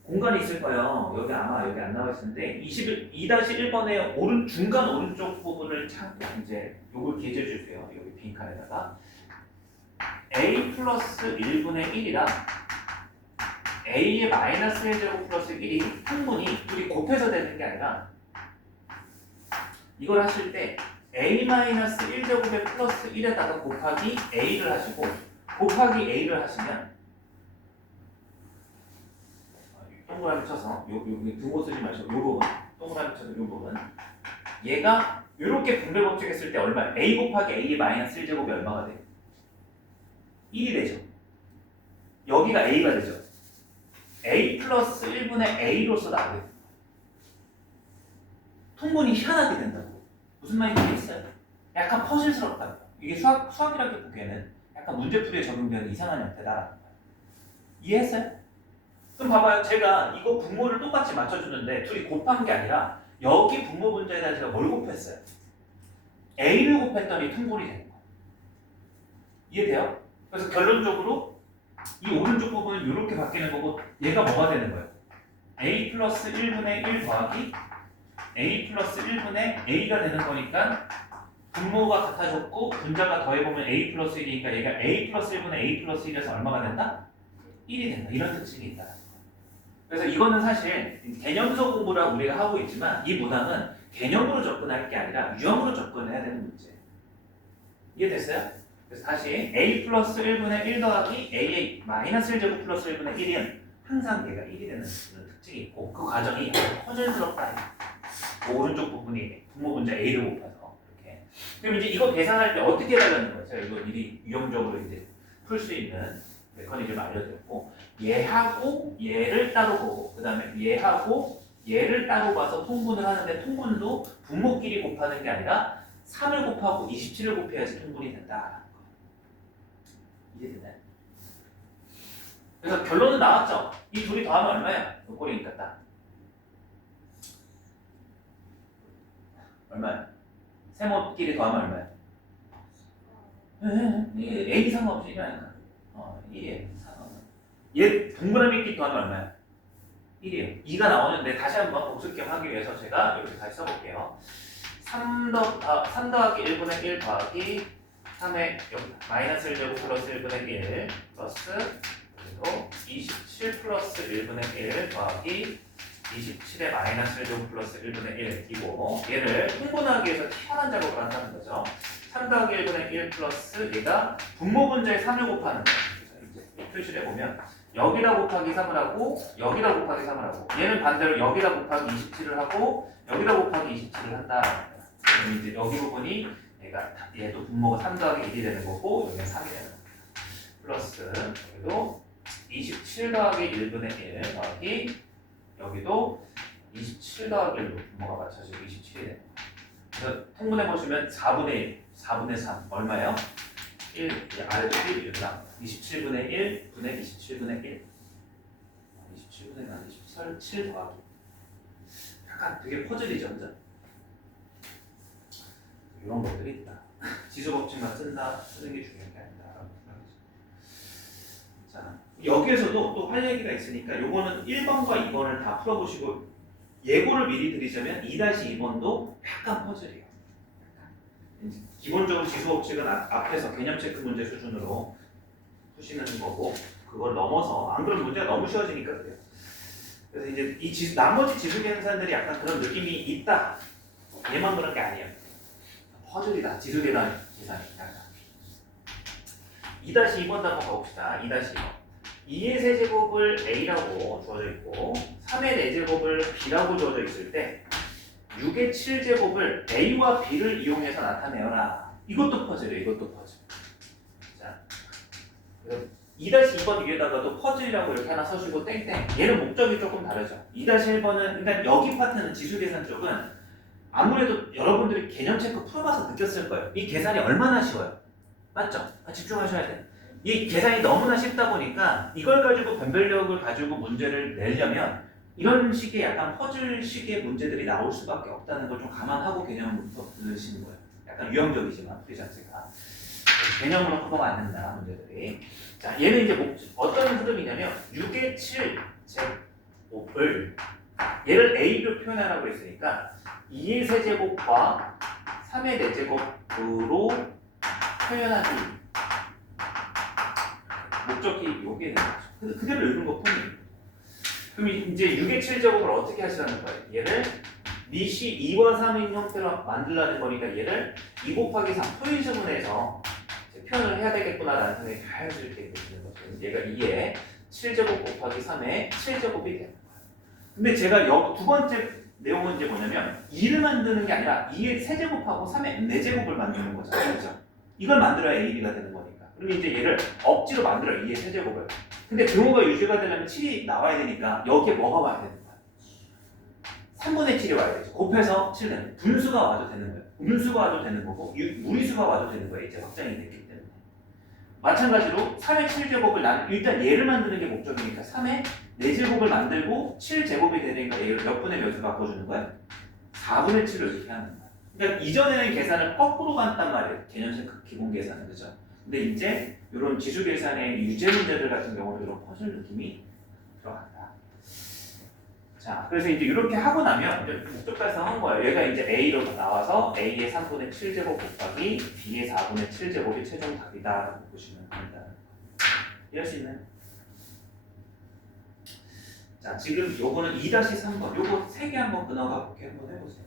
공간이 있을 거예요. 여기 아마 여기 안 나와 있었는데 2-1번의 중간 오른쪽 부분을 찾고 이제 요걸 기재해 주세요. 여기 빈 칸에다가 a 플러스 1분의 1이랑 a의 마이너스 1제곱 플러스 1이 항분이 둘이 곱해서 되는 게 아니라 이걸 하실 때 a 마이너스 1제곱에 플러스 1에다가 곱하기 a를 하시고 곱하기 a를 하시면 동그라미 쳐서 여기 등호 쓰지 마시고 요 부분 동그라미 쳐서 요 부분 얘가 이렇게 분배 법칙했을 때 얼마예요? a 곱하기 a 마이너스 1제곱이 얼마가 돼요? 1이 되죠. 여기가 a가 되죠. a 플러스 1분의 a로서 나오게 돼요. 통분이 희한하게 된다고. 무슨 말인지 이해했어요? 약간 퍼즐스럽다. 이게 수학이라고 보기에는 약간 문제풀이에 적용되는 이상한 형태다. 이해했어요? 그럼 봐봐요. 제가 이거 분모를 똑같이 맞춰주는데 둘이 곱한 게 아니라 여기 분모 분자에다 제가 뭘 곱했어요? a를 곱했더니 통분이 되는 거예요. 이해돼요? 그래서 결론적으로 이 오른쪽 부분은 이렇게 바뀌는 거고 얘가 뭐가 되는 거예요? a 플러스 1분의 1 더하기 a 플러스 1분의 a가 되는 거니까 분모가 같아졌고 분자가 더해보면 a 플러스 1이니까 얘가 a 플러스 1분의 a 플러스 1에서 얼마가 된다? 1이 된다. 이런 특징이 있다. 그래서 이거는 사실 개념서 공부를 우리가 하고 있지만 이 문항은 개념으로 접근할 게 아니라 유형으로 접근해야 되는 문제. 이해됐어요? 그래서 다시 a 플러스 1분의 1 더하기 a의 마이너스 1제곱 플러스 1분의 1은 항상 얘가 1이 되는 그런 특징이 있고 그 과정이 퍼즐스럽다. 그 오른쪽 부분이 분모 분자 a를 곱해서 이렇게. 그럼 이제 이거 계산할 때 어떻게 해달라는 거예요? 제가 이거 미리 유형적으로 이제 풀 수 있는 메커니즘을 알려드렸고 얘하고 얘를 따로 보고 그 다음에 얘하고 얘를 따로 봐서 통분을 하는데 통분도 분모끼리 곱하는 게 아니라 3을 곱하고 27을 곱해야지 통분이 된다. 이해되나요? 그래서 결론은 나왔죠? 이 둘이 더하면 얼마야? 그 꼴이니까 딱 얼마야? 세모끼리 더하면 얼마야? A 상관없이 1이 아니까 1이에요. 얘 동그라미끼리 더하면 얼마야? 1이에요. 2가 나오는데 다시 한번 복습 겸하기 위해서 제가 이렇게 다시 써볼게요. 3 더하기 1분의 1 더하기 3의 마이너스 1제곱 플러스 1분의 1 플러스 그리고 27 플러스 1분의 1 더하기 27의 마이너스 1제곱 플러스 1분의 1이고 얘를 통분하기 위해서 희한한 작업을 한다는 거죠. 3 더하기 1분의 1 플러스 얘가 분모 분자에 3을 곱하는 거예요. 그래서 이제 표시를 해보면 여기다 곱하기 3을 하고 여기다 곱하기 3을 하고 얘는 반대로 여기다 곱하기 27을 하고 여기다 곱하기 27을 한다. 그럼 이제 여기 부분이 얘도 분모가 3 더하기 1이 되는 거고 여기는 3이 되는 거고 플러스 여기도 27 더하기 1분의 1 더하기 여기도 27 더하기 1로 분모가 맞춰지고 27이 되는 거예요. 그래서 통분해 보시면 4분의 3 얼마예요? 1 아래도 1 이렇게 27분의 1 분의 27분의 1 27분의 27 더하기 약간 되게 퍼즐이죠, 그죠? 이런 것들이 있다. 지수 법칙만 쓰는 게 중요한 게 아니다. 자, 여기에서도 또 할 얘기가 있으니까 요거는 1번과 2번을 다 풀어보시고 예고를 미리 드리자면 2-2번도 약간 퍼즐이에요. 기본적으로 지수 법칙은 앞에서 개념 체크 문제 수준으로 푸시는 거고 그걸 넘어서 안 그러면 문제가 너무 쉬워지니까 그래요. 그래서 이제 이 나머지 지수 계산들이 약간 그런 느낌이 있다. 얘만 그런 게 아니에요. 퍼즐이다. 지수 계산이 약간. 2-2번도 한번 가봅시다. 2-2번. 2의 세제곱을 a라고 주어져 있고 3의 4제곱을 b라고 주어져 있을 때 6의 7제곱을 a와 b를 이용해서 나타내어라. 이것도 퍼즐이에요. 이것도 퍼즐. 자, 2-2번 위에다가도 퍼즐이라고 이렇게 하나 써주고 땡땡. 얘는 목적이 조금 다르죠. 2-1번은 그러니까 여기 파트는 지수 계산 쪽은 아무래도 여러분들이 개념 체크 풀어봐서 느꼈을 거예요. 이 계산이 얼마나 쉬워요. 맞죠? 집중하셔야 돼요. 이 계산이 너무나 쉽다 보니까 이걸 가지고 변별력을 가지고 문제를 내려면 이런 식의 약간 퍼즐식의 문제들이 나올 수밖에 없다는 걸 좀 감안하고 개념부터 들으시는 거예요. 약간 유형적이지만 풀이 자체가 개념으로 커버가 안 된다 문제들이. 자, 얘는 이제 어떤 흐름이냐면 6의 7 제곱 제곱을 얘를 a로 표현하라고 했으니까 2의 세제곱과 3의 4제곱으로 표현하기 목적이 요게 되는 거죠. 그대로 읽은 것 뿐이에요. 그럼 이제 6의 7제곱을 어떻게 하시라는 거예요? 얘를 니시 2와 3인 형태로 만들라는 거니까 얘를 2 곱하기 3 토의수분해서 표현을 해야 되겠구나라는 생각이 자연스럽게 드는 거죠. 얘가 2의 7제곱 곱하기 3의 7제곱이 되는 거예요. 근데 제가 두 번째 내용은 이제 뭐냐면 2를 만드는 게 아니라 2의 세제곱하고 3의 4제곱을 만드는 거죠. 그렇죠? 이걸 만들어야 AB가 되는 거니까. 그러면 이제 얘를 억지로 만들어요. 2의 세제곱을. 근데 등호가 유지가 되려면 7이 나와야 되니까 여기에 뭐가 와야 되는 거야? 3분의 7이 와야 되죠. 곱해서 7 되는 거예요. 분수가 와도 되는 거예요. 음수가 와도 되는 거고 무리수가 와도 되는 거예요. 이제 확정이 됐기 때문에. 마찬가지로 3의 7제곱을 나는 일단 얘를 만드는 게 목적이니까 3의 4제곱을 만들고 7제곱이 되니까 얘를 몇 분의 몇을 바꿔주는 거야? 4분의 7을 이렇게 하는 거야. 그러니까 이전에는 계산을 거꾸로 갔단 말이에요. 개념식 기본 계산은. 그죠? 근데 이제 이런 지수 계산의 유제 문제들 같은 경우는 이런 퍼즐 느낌이 들어간다. 자, 그래서 이제 이렇게 하고 나면 이제 목적 달성한 거예요. 얘가 이제 A로 나와서 A의 3분의 7제곱 곱하기 B의 4분의 7제곱이 최종 답이다라고 보시면 됩니다. 이해할 수 있나요? 자, 지금 요거는 2-3번, 요거 3개 한번 끊어가 볼게요. 한번 해보세요.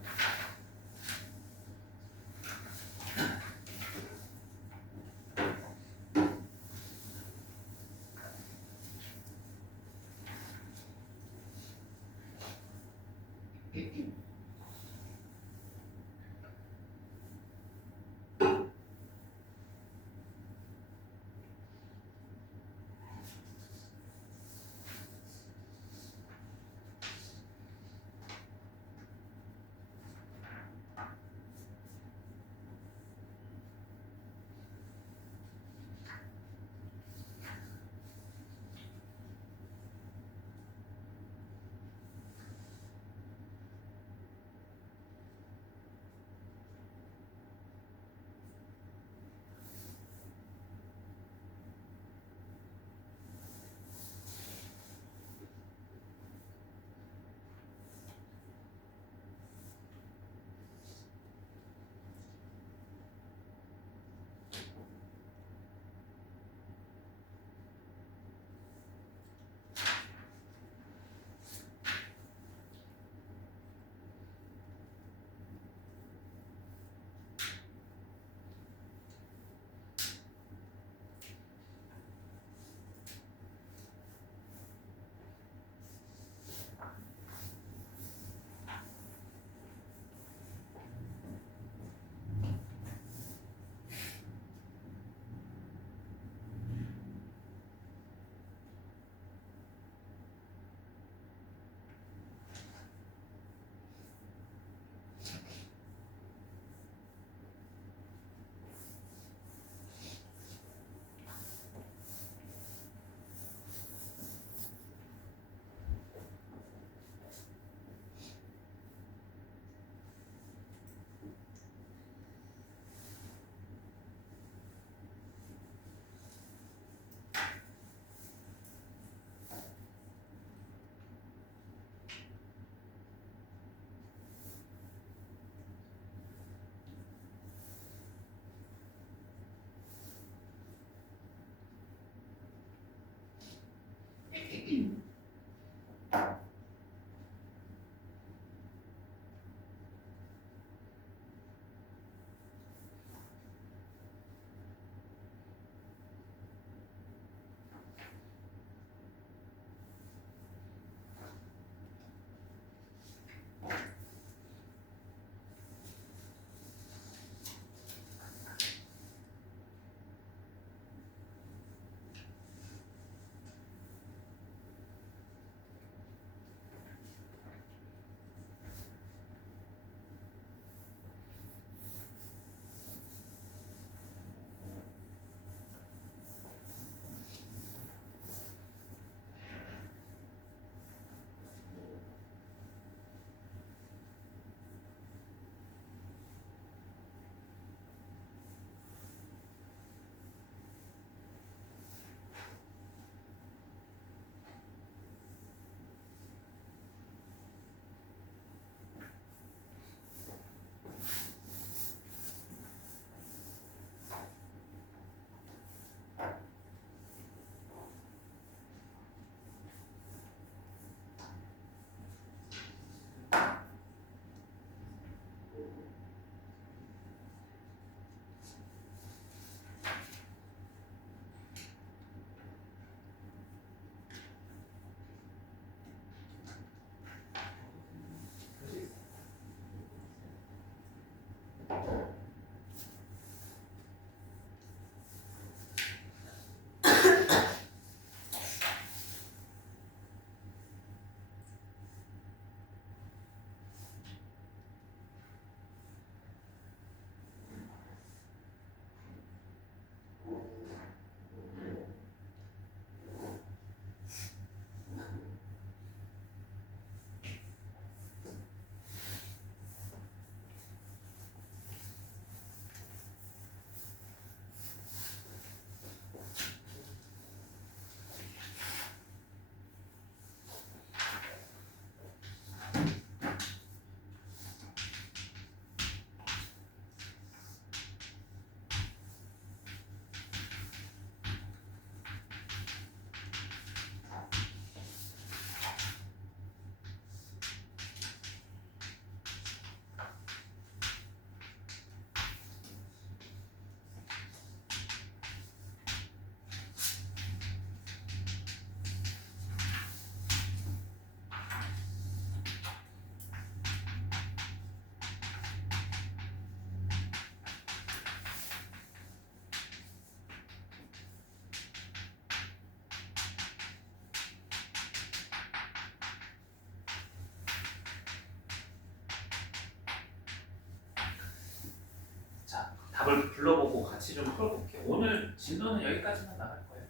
답을 불러보고 같이 좀 풀어볼게요. 오늘 진도는 여기까지만 나갈 거예요.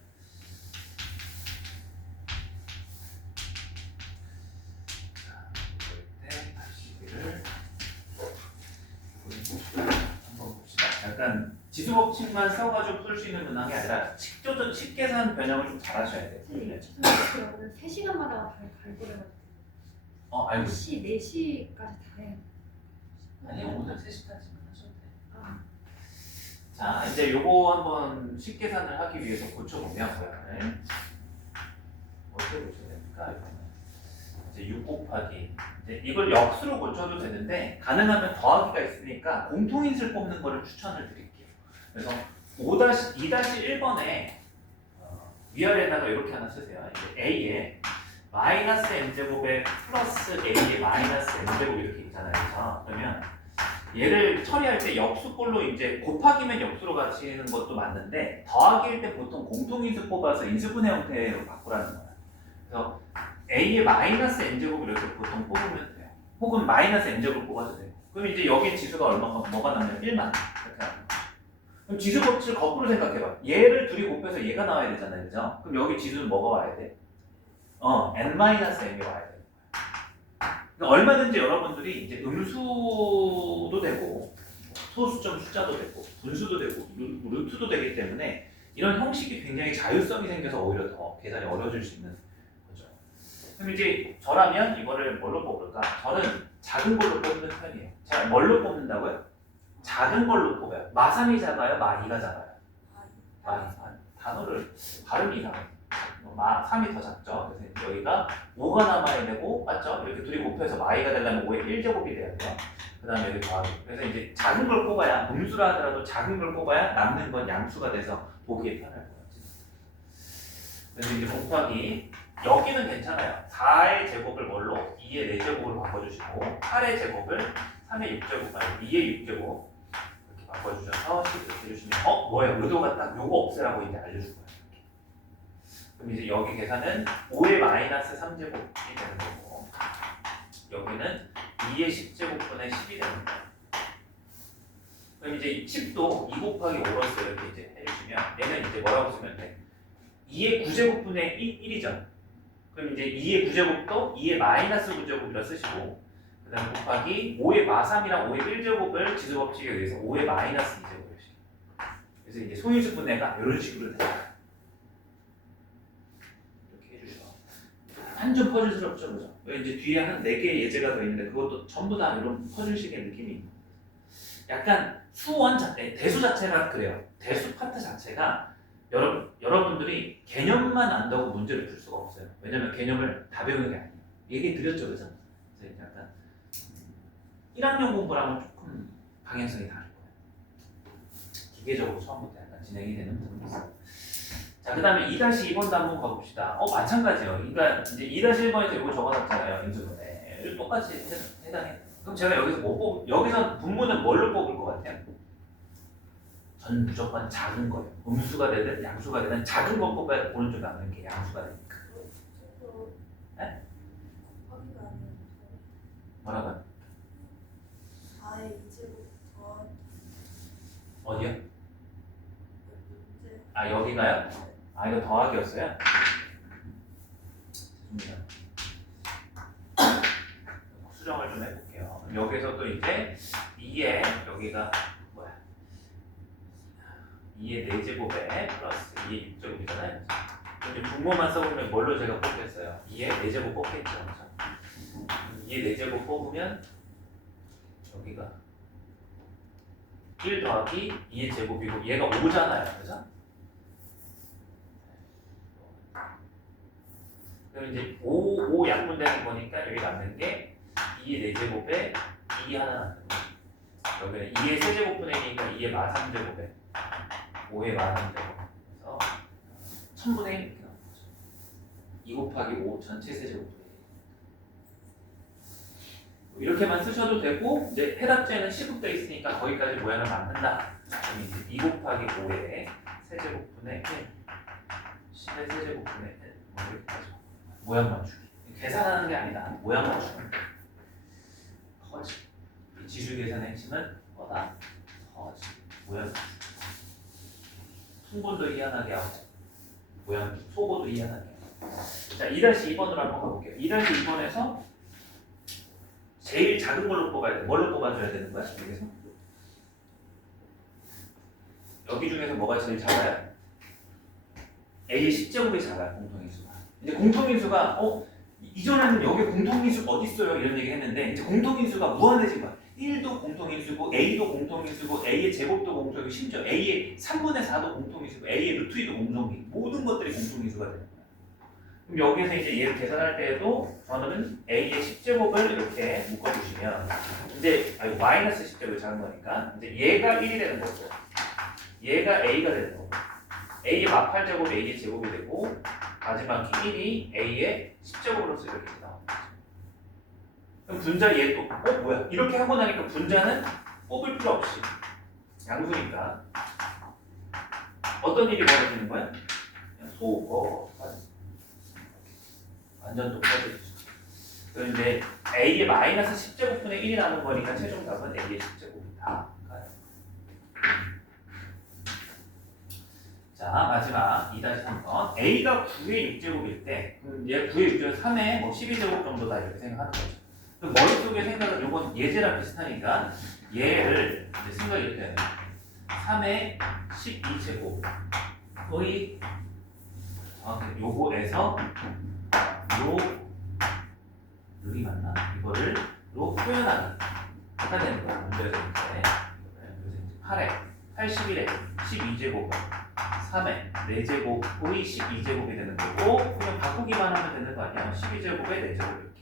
자, 이때 다시를 한번 봅시다. 약간 지수법칙만 써가지고 풀 수 있는 문항이 아니라 식계산 변형을 좀 잘하셔야 돼요. 죄송해요. 오늘 3시간마다 갈 거래가지고 알고 4시까지 다 해요. 아니 오늘 3시까지만 하셔도 돼요. 아, 자 이제 요거 한번 식계산을 하기 위해서 고쳐보면 어떻게 고쳐야 됩니까? 이거는 이제 6 곱하기 이제 이걸 역수로 고쳐도 되는데 가능하면 더하기가 있으니까 공통인수를 뽑는 거를 추천을 드릴게요. 그래서 2-1번에 위아래에다가 이렇게 하나 쓰세요. 이제 A에 마이너스 n제곱에 플러스 A에 마이너스 n제곱 이렇게 있잖아요. 그래서 그러면 얘를 처리할 때 역수꼴로 이제 곱하기면 역수로 가시는 것도 맞는데 더하기일 때 보통 공통인수 뽑아서 인수분해 형태로 바꾸라는 거예요. 그래서 A의 마이너스 n제곱 이렇게 보통 뽑으면 돼요. 혹은 마이너스 n제곱 뽑아도 돼요. 그럼 이제 여기 지수가 뭐가 나면 1만 이렇게 하는 거예요. 그럼 지수 법칙을 거꾸로 생각해봐. 얘를 둘이 곱해서 얘가 나와야 되잖아요. 그죠? 그럼 여기 지수는 뭐가 와야 돼? n-n이 와야 돼. 그러니까 얼마든지 여러분들이 이제 음수도 되고 소수점 숫자도 되고 분수도 되고 루트도 되기 때문에 이런 형식이 굉장히 자율성이 생겨서 오히려 더 계산이 어려워질 수 있는 거죠. 그럼 이제 저라면 이거를 뭘로 뽑을까? 저는 작은 걸로 뽑는 편이에요. 제가 뭘로 뽑는다고요? 작은 걸로 뽑아요. 마3이 작아요? 마2가 작아요? 단어를 발음이 이상해요. 마3이 더 작죠. 그래서 여기가 5가 남아야 되고 맞죠? 이렇게 둘이 곱해서 마이가 되려면 5의 1제곱이 돼야 돼요. 그 다음에 여기 더하기. 그래서 이제 작은 걸 뽑아야 음수라 하더라도 작은 걸 뽑아야 남는 건 양수가 돼서 보기에 편할 것 같아요. 그래서 이제 곱하기 여기는 괜찮아요. 4의 제곱을 뭘로? 2의 4제곱으로 바꿔주시고 8의 제곱을 3의 6제곱 아니 2의 6제곱 이렇게 바꿔주셔서 이렇게 해주시면 뭐예요? 의도가 딱 요거 없애라고 이제 알려줄 거예요. 그럼 이제 여기 계산은 5의 마이너스 3제곱이 되는 거고 여기는 2의 10제곱분의 10이 되는 거예요. 그럼 이제 10도 2 곱하기 5로서 이렇게 이제 해주시면 얘는 이제 뭐라고 쓰면 돼? 2의 9제곱분의 1이죠. 그럼 이제 2의 9제곱도 2의 마이너스 9제곱이라 쓰시고 그 다음 곱하기 5의 마3이랑 5의 1제곱을 지수법칙에 의해서 5의 마이너스 2제곱을 하시고 그래서 이제 소인수 분해가 이런 식으로 돼요. 완전 퍼즐스럽죠, 그죠? 이제 뒤에 한 4개의 예제가 더 있는데 그것도 전부 다 이런 퍼즐식의 느낌이 있는 거예요. 약간 수원 자체, 대수 자체가 그래요. 대수 파트 자체가 여러분들이 개념만 안다고 문제를 풀 수가 없어요. 왜냐면 개념을 다 배우는 게 아니에요. 얘기 드렸죠, 그죠? 그래서 약간 1학년 공부랑은 조금 방향성이 다를 거예요. 기계적으로 처음부터 약간 진행이 되는 부분이 있어요. 자, 그 다음에 2-2번도 한번 가봅시다. 마찬가지예요. 그러니까 이제 2-1번에서 이거 적어놨잖아요. 인수분해. 똑같이 해당해. 그럼 제가 여기서 여기서 분모는 뭘로 뽑을 것 같아요? 전 무조건 작은 거예요. 음수가 되든 양수가 되든 작은 거 뽑아야 오른쪽 남는 게 양수가 되니까. 네? 뭐라고요? 4의 2제곱 더하기 어디요? 문제 여기가요? 이거 더하기였어요? 죄송합니다. 수정을 좀 해볼게요. 여기서도 이제 2에 여기가 뭐야? 2의 4제곱에 플러스 2의 6제곱이잖아요. 이제 분모만 써보면 뭘로 제가 뽑겠어요? 2의 4제곱 뽑겠죠. 그렇죠? 2의 4제곱 뽑으면 여기가 1 더하기 2의 제곱이고 얘가 5잖아요. 그죠? 그럼 이제 5 약분되는 거니까 여기 남는 게 2의 4제곱에 2 하나 남는 거예요. 여기는 2의 세제곱분의 2니까 2의 마3제곱에 5의 마3제곱 그래서 1000분의 1 이렇게 나오는 거죠. 2 곱하기 5 전체 세제곱분의 1 이렇게만 쓰셔도 되고 이제 해답제는 시급돼 있으니까 거기까지 모양을 만든다. 그럼 이제 2 곱하기 5의 세제곱분의 1 10의 세제곱분의 1 이렇게 하죠. 모양 맞추기. 계산하는 게 아니다. 모양 맞추기. 퍼즐. 지수 계산의 핵심은 뭐다? 퍼즐. 모양 통분도 희한하게 하고 모양 소고도 희한하게 하고. 자 2-2번으로 한번 가볼게요. 2-2번에서 제일 작은 걸로 뽑아야 돼. 뭘로 뽑아줘야 되는 거야? 여기서? 여기 중에서 뭐가 제일 작아요? A의 10제곱이 작아요. 공통인수가. 이제 공통인수가 이전에는 여기 공통인수 어디 있어요? 이런 얘기 했는데 이제 공통인수가 무한해진 거야. 1도 공통인수고 A도 공통인수고 A의 제곱도 공통이고 심지어 A의 3분의 4도 공통인수고 A의 루트 2도 공통인 모든 것들이 공통인수가 되는 거야. 그럼 여기서 이제 얘를 계산할 때에도 저는 A의 10제곱을 이렇게 묶어주시면 이제 마이너스 10제곱이 작은 거니까 이제 얘가 1이 되는 거고 얘가 A가 되는 거고 A의 마팔제곱이 A의 제곱이 되고 마지막 1이 A의 10제곱으로서 이렇게 나옵니다. 그럼 분자 얘도 뭐야? 이렇게 하고 나니까 분자는 뽑을 필요 없이 양수니까 어떤 일이 벌어지는 거야? 그냥 소거 완전 똑같아지죠. 그럼 이제 A의 마이너스 10제곱분의 1이 나오는 거니까 최종 답은 A의 10제곱이다. 자 마지막 2-3번 A가 9의 6제곱일 때 그럼 얘 9의 6제곱 3의 뭐 12제곱 정도다 이렇게 생각하는 거죠. 그럼 머릿속에 생각은 이건 예제랑 비슷하니까 얘를 이제 생각이 이렇게 해요. 3의 12제곱의 요거에서 이 맞나? 이거를 로 표현하기 하나 되는 거야. 문제에서 이제 8에 81에 12제곱 3에 4제곱의 12제곱이 되는 거고 그냥 바꾸기만 하면 되는 거 아니야? 12제곱에 4제곱 이렇게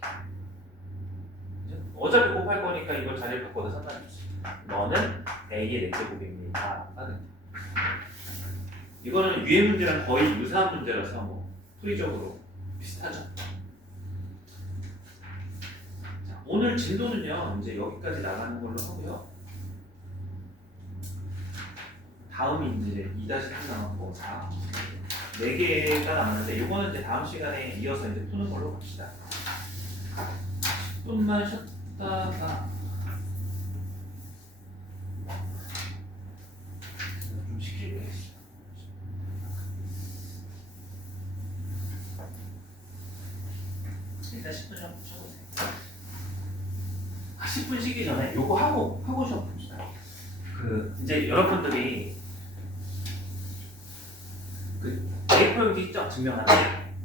어차피 곱할 거니까 이걸 자리를 바꿔도 상관없지. 너는 A의 4제곱입니다. 이거는 위의 문제랑 거의 유사한 문제라서 뭐 풀이적으로 비슷하죠. 자, 오늘 진도는요 이제 여기까지 나가는 걸로 하고요. 다음이 이제 2-3 남았고 4 4개가 남았는데 이거는 이제 다음 시간에 이어서 이제 푸는 걸로 갑시다. 10분만 쉬었다가 좀 시킬게요. 일단 10분 좀 쉬어보세요. 10분 쉬기 전에 요거 하고 쉬어봅시다. 이제 여러분들이 A4용지 입장 증명하는데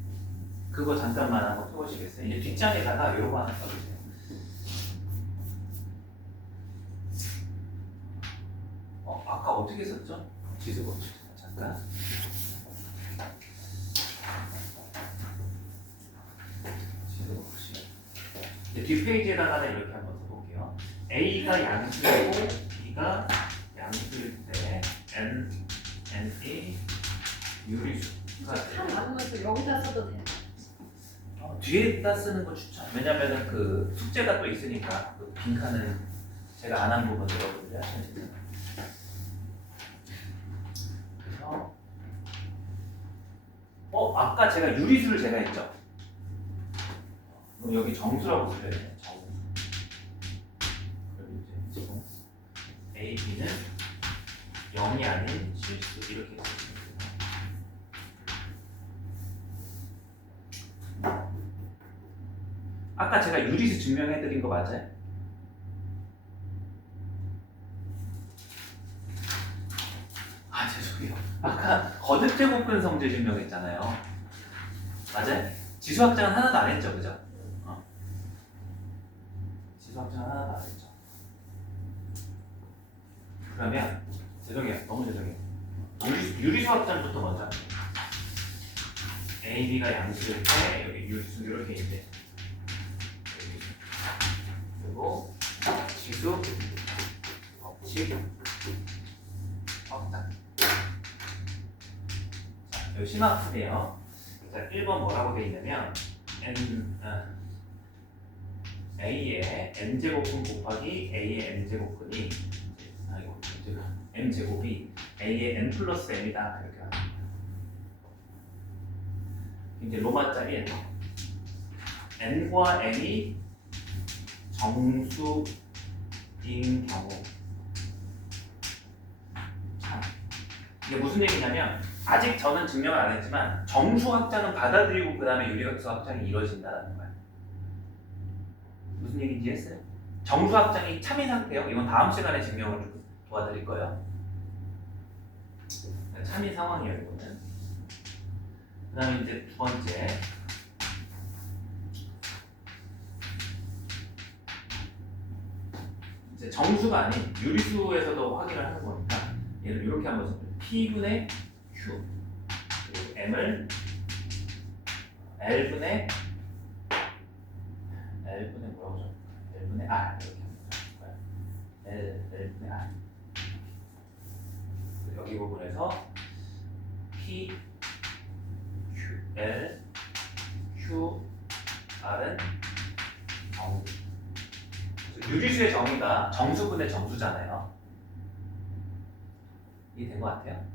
그거 잠깐만 한번 펴보시겠어요? 이제 뒷장에다가 요거 하나 써주세요. 아까 어떻게 썼죠? 지수가 잠깐. 지수가 보시면 뒷페이지에다가는 이렇게 한번 써볼게요. A가 양수이고 B가 양수일 때 N이 유리수가 한 나누면서 여기다 써도 돼요. 뒤에다 쓰는 거 추천. 왜냐면은 그 숙제가 또 있으니까 그 빈칸을 제가 안 한 부분 여러분들이 하시면 되잖아요. 그래서 아까 제가 유리수를 제가 했죠. 그럼 여기 정수라고 써야 돼요. 정수. 그럼 이제 지금 A, B는 0이 아닌 실수 이렇게 쓰시면 돼요. 아까 제가 유리수 증명해드린 거 맞아요? 죄송해요. 아까 거듭제곱근 성질 증명했잖아요. 맞아요? 지수확장은 하나도 안 했죠, 그죠? 지수확장은 하나도 안 했죠. 그러면 죄송해요, 너무 죄송해요. 유리수 확장부터 먼저. A, B가 양수일 때 여기 유리수 이렇게 이제. 그리고 지수 법칙 확장. 자, 여기 심화풀이에요. 자, 1번 뭐라고 되어 있냐면 A의 n제곱분 곱하기 A의 n제곱분이 n제곱이 A의 n 플러스 n이다 이렇게 합니다. 이제 로마짜리 n과 n이 정수인 경우 이게 무슨 얘기냐면 아직 저는 증명을 안 했지만 정수 확장은 받아들이고 그 다음에 유리수 확장이 이루어진다는 거야. 무슨 얘기인지 했어요? 정수 확장이 참인 상태예요. 이건 다음 시간에 증명을 좀 도와드릴 거예요. 참인 상황이에요, 이거는. 그 다음에 이제 두 번째. 이제 정수가 아닌 유리수에서도 확인을 하는 거니까 얘를 이렇게 한번 써볼게요. P분의 Q 그리고 M을 L분의 뭐라고 적을까요? L분의 R 이렇게 한번 적을까요? L분의 R 여기 부분에서 P, Q, L, Q, R은 정수. 유리수의 정의가 정수분의 정수잖아요. 이해된 것 같아요?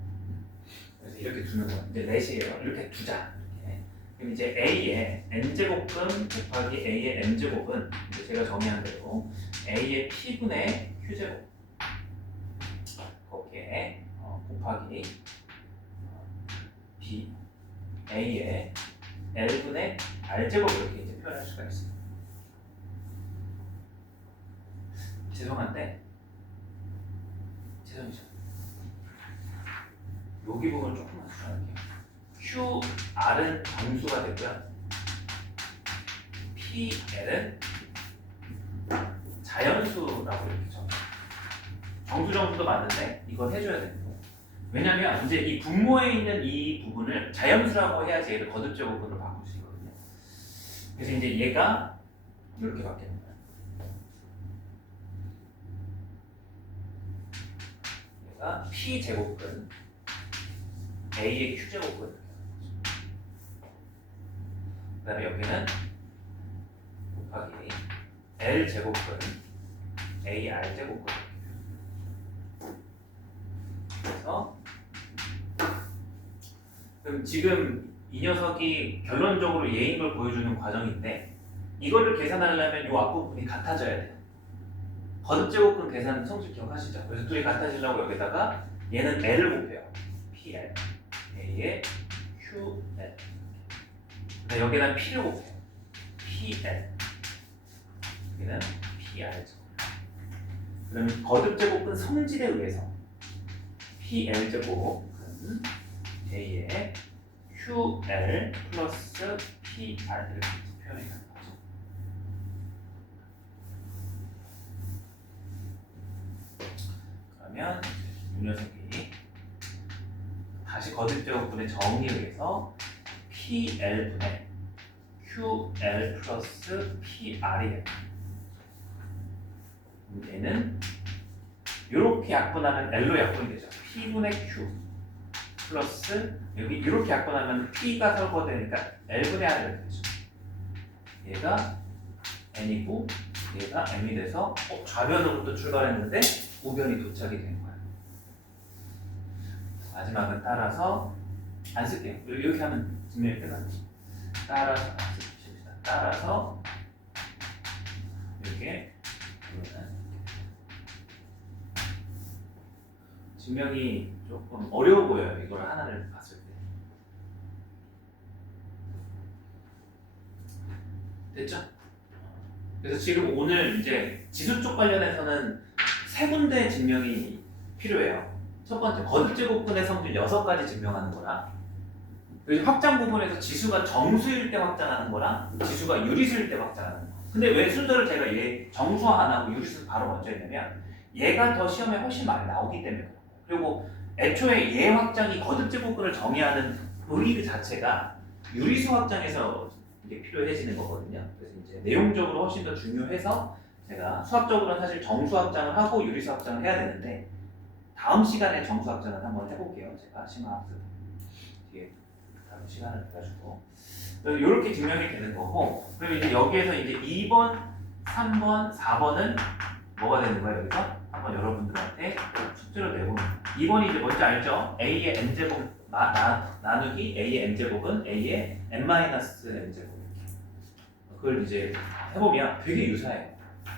그래서 이렇게 두는 거 이제 넷이에요. 이렇게 두자. 이렇게. 그럼 이제 A의 n제곱근 곱하기 A의 m제곱은 이제 제가 정의한 대로 A의 P분의 Q제곱 거기에 곱하기 B A의 L분의 R제곱 이렇게 이제 표현할 수가 있어요. 죄송한데 죄송해요. 여기 부분 조금만 수정할게요. Q, R은 정수가 되고요. P, L은 자연수라고 이렇게 적어요. 정수 정수도 맞는데 이건 해줘야 되는 거예요. 왜냐면 이제 이 분모에 있는 이 부분을 자연수라고 해야지 얘를 거듭제곱으로 바꿀 수 있거든요. 그래서 이제 얘가 이렇게 바뀌는 거예요. 얘가 P 제곱근 A의 Q제곱근 그 다음에 여기는 곱하기 L제곱근 A R제곱근 그래서 그럼 지금 이 녀석이 결론적으로 얘인 걸 보여주는 과정인데 이거를 계산하려면 이 앞부분이 같아져야 돼요. 거듭제곱근 계산 성질 기억하시죠? 그래서 둘이 같아지려고 여기다가 얘는 L을 곱해요. PL A의 QL 근데 여기는 P를 곱해요. PL 여기는 PR죠. 그러면 거듭제곱근 성질에 의해서 PL제곱은 A의 QL 플러스 PR 이렇게 표현이 가는 거죠. 그러면 이 녀석이 다시 거듭제곱분의 정의에 의해서 PL분의 QL 플러스 PR이 됩니다. 얘는 이렇게 약분하면 L로 약분이 되죠. P분의 Q 플러스 여기 이렇게 약분하면 P가 설거되니까 L분의 R이 이렇게 되죠. 얘가 N이고 얘가 M이 돼서 좌변으로부터 출발했는데 우변이 도착이 되는 거예요. 마지막은 따라서 안 쓸게요. 이렇게 하면 증명이 끝나죠. 따라서 씁시다. 따라서 이렇게 증명이 조금 어려워 보여요. 이걸 하나를 봤을 때. 됐죠? 그래서 지금 오늘 이제 지수 쪽 관련해서는 세 군데 증명이 필요해요. 첫 번째, 거듭제곱근의 성질 6가지 증명하는 거랑 그리고 확장 부분에서 지수가 정수일 때 확장하는 거랑 지수가 유리수일 때 확장하는 거. 근데 왜 순서를 제가 얘 정수화 안 하고 유리수 바로 먼저 했냐면 얘가 더 시험에 훨씬 많이 나오기 때문에 그래요. 그리고 애초에 얘 확장이 거듭제곱근을 정의하는 의의 자체가 유리수 확장에서 이게 필요해지는 거거든요. 그래서 이제 내용적으로 훨씬 더 중요해서 제가 수학적으로는 사실 정수 확장을 하고 유리수 확장을 해야 되는데 다음 시간에 정수 확장을 한번 해볼게요. 제가 심화학습 뒤에 다음 시간을 해가지고 이렇게 증명이 되는 거고 그리고 이제 여기에서 이제 2번, 3번, 4번은 뭐가 되는 거예요? 여기서 한번 여러분들한테 숙제로 내보는 거예요. 2번이 이제 뭔지 알죠? A의 n제곱 나누기 A의 n제곱은 A의 n-n제곱 그걸 이제 해보면 되게 유사해요.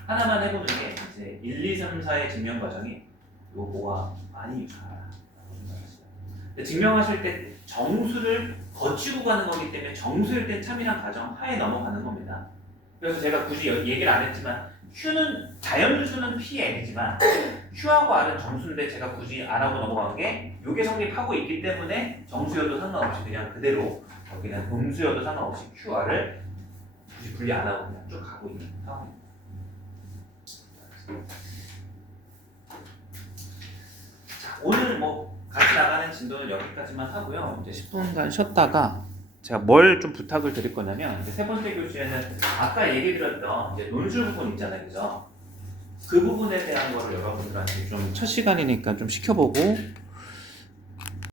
하나만 해보는 게 이제 1, 2, 3, 4의 증명 과정이 요거와 많이 유사하다고 생각하시죠. 증명하실 때 정수를 거치고 가는 거기 때문에 정수일 땐 참이란 가정 하에 넘어가는 겁니다. 그래서 제가 굳이 얘기를 안 했지만 Q는 자연수는 PN이지만 Q하고 R은 정수인데 제가 굳이 안 하고 넘어간 게 이게 성립하고 있기 때문에 정수여도 상관없이 그냥 그대로 여기는 음수여도 상관없이 QR을 굳이 분리 안 하고 그냥 쭉 가고 있는 상황입니다. 자, 오늘 뭐 같이 나가는 진도는 여기까지만 하고요. 이제 10분간 쉬었다가 제가 뭘 좀 부탁을 드릴 거냐면 이제 세 번째 교시에는 아까 얘기 드렸던 이제 논술 부분 있잖아요, 그죠? 그 부분에 대한 거를 여러분들한테 좀 첫 시간이니까 좀 시켜보고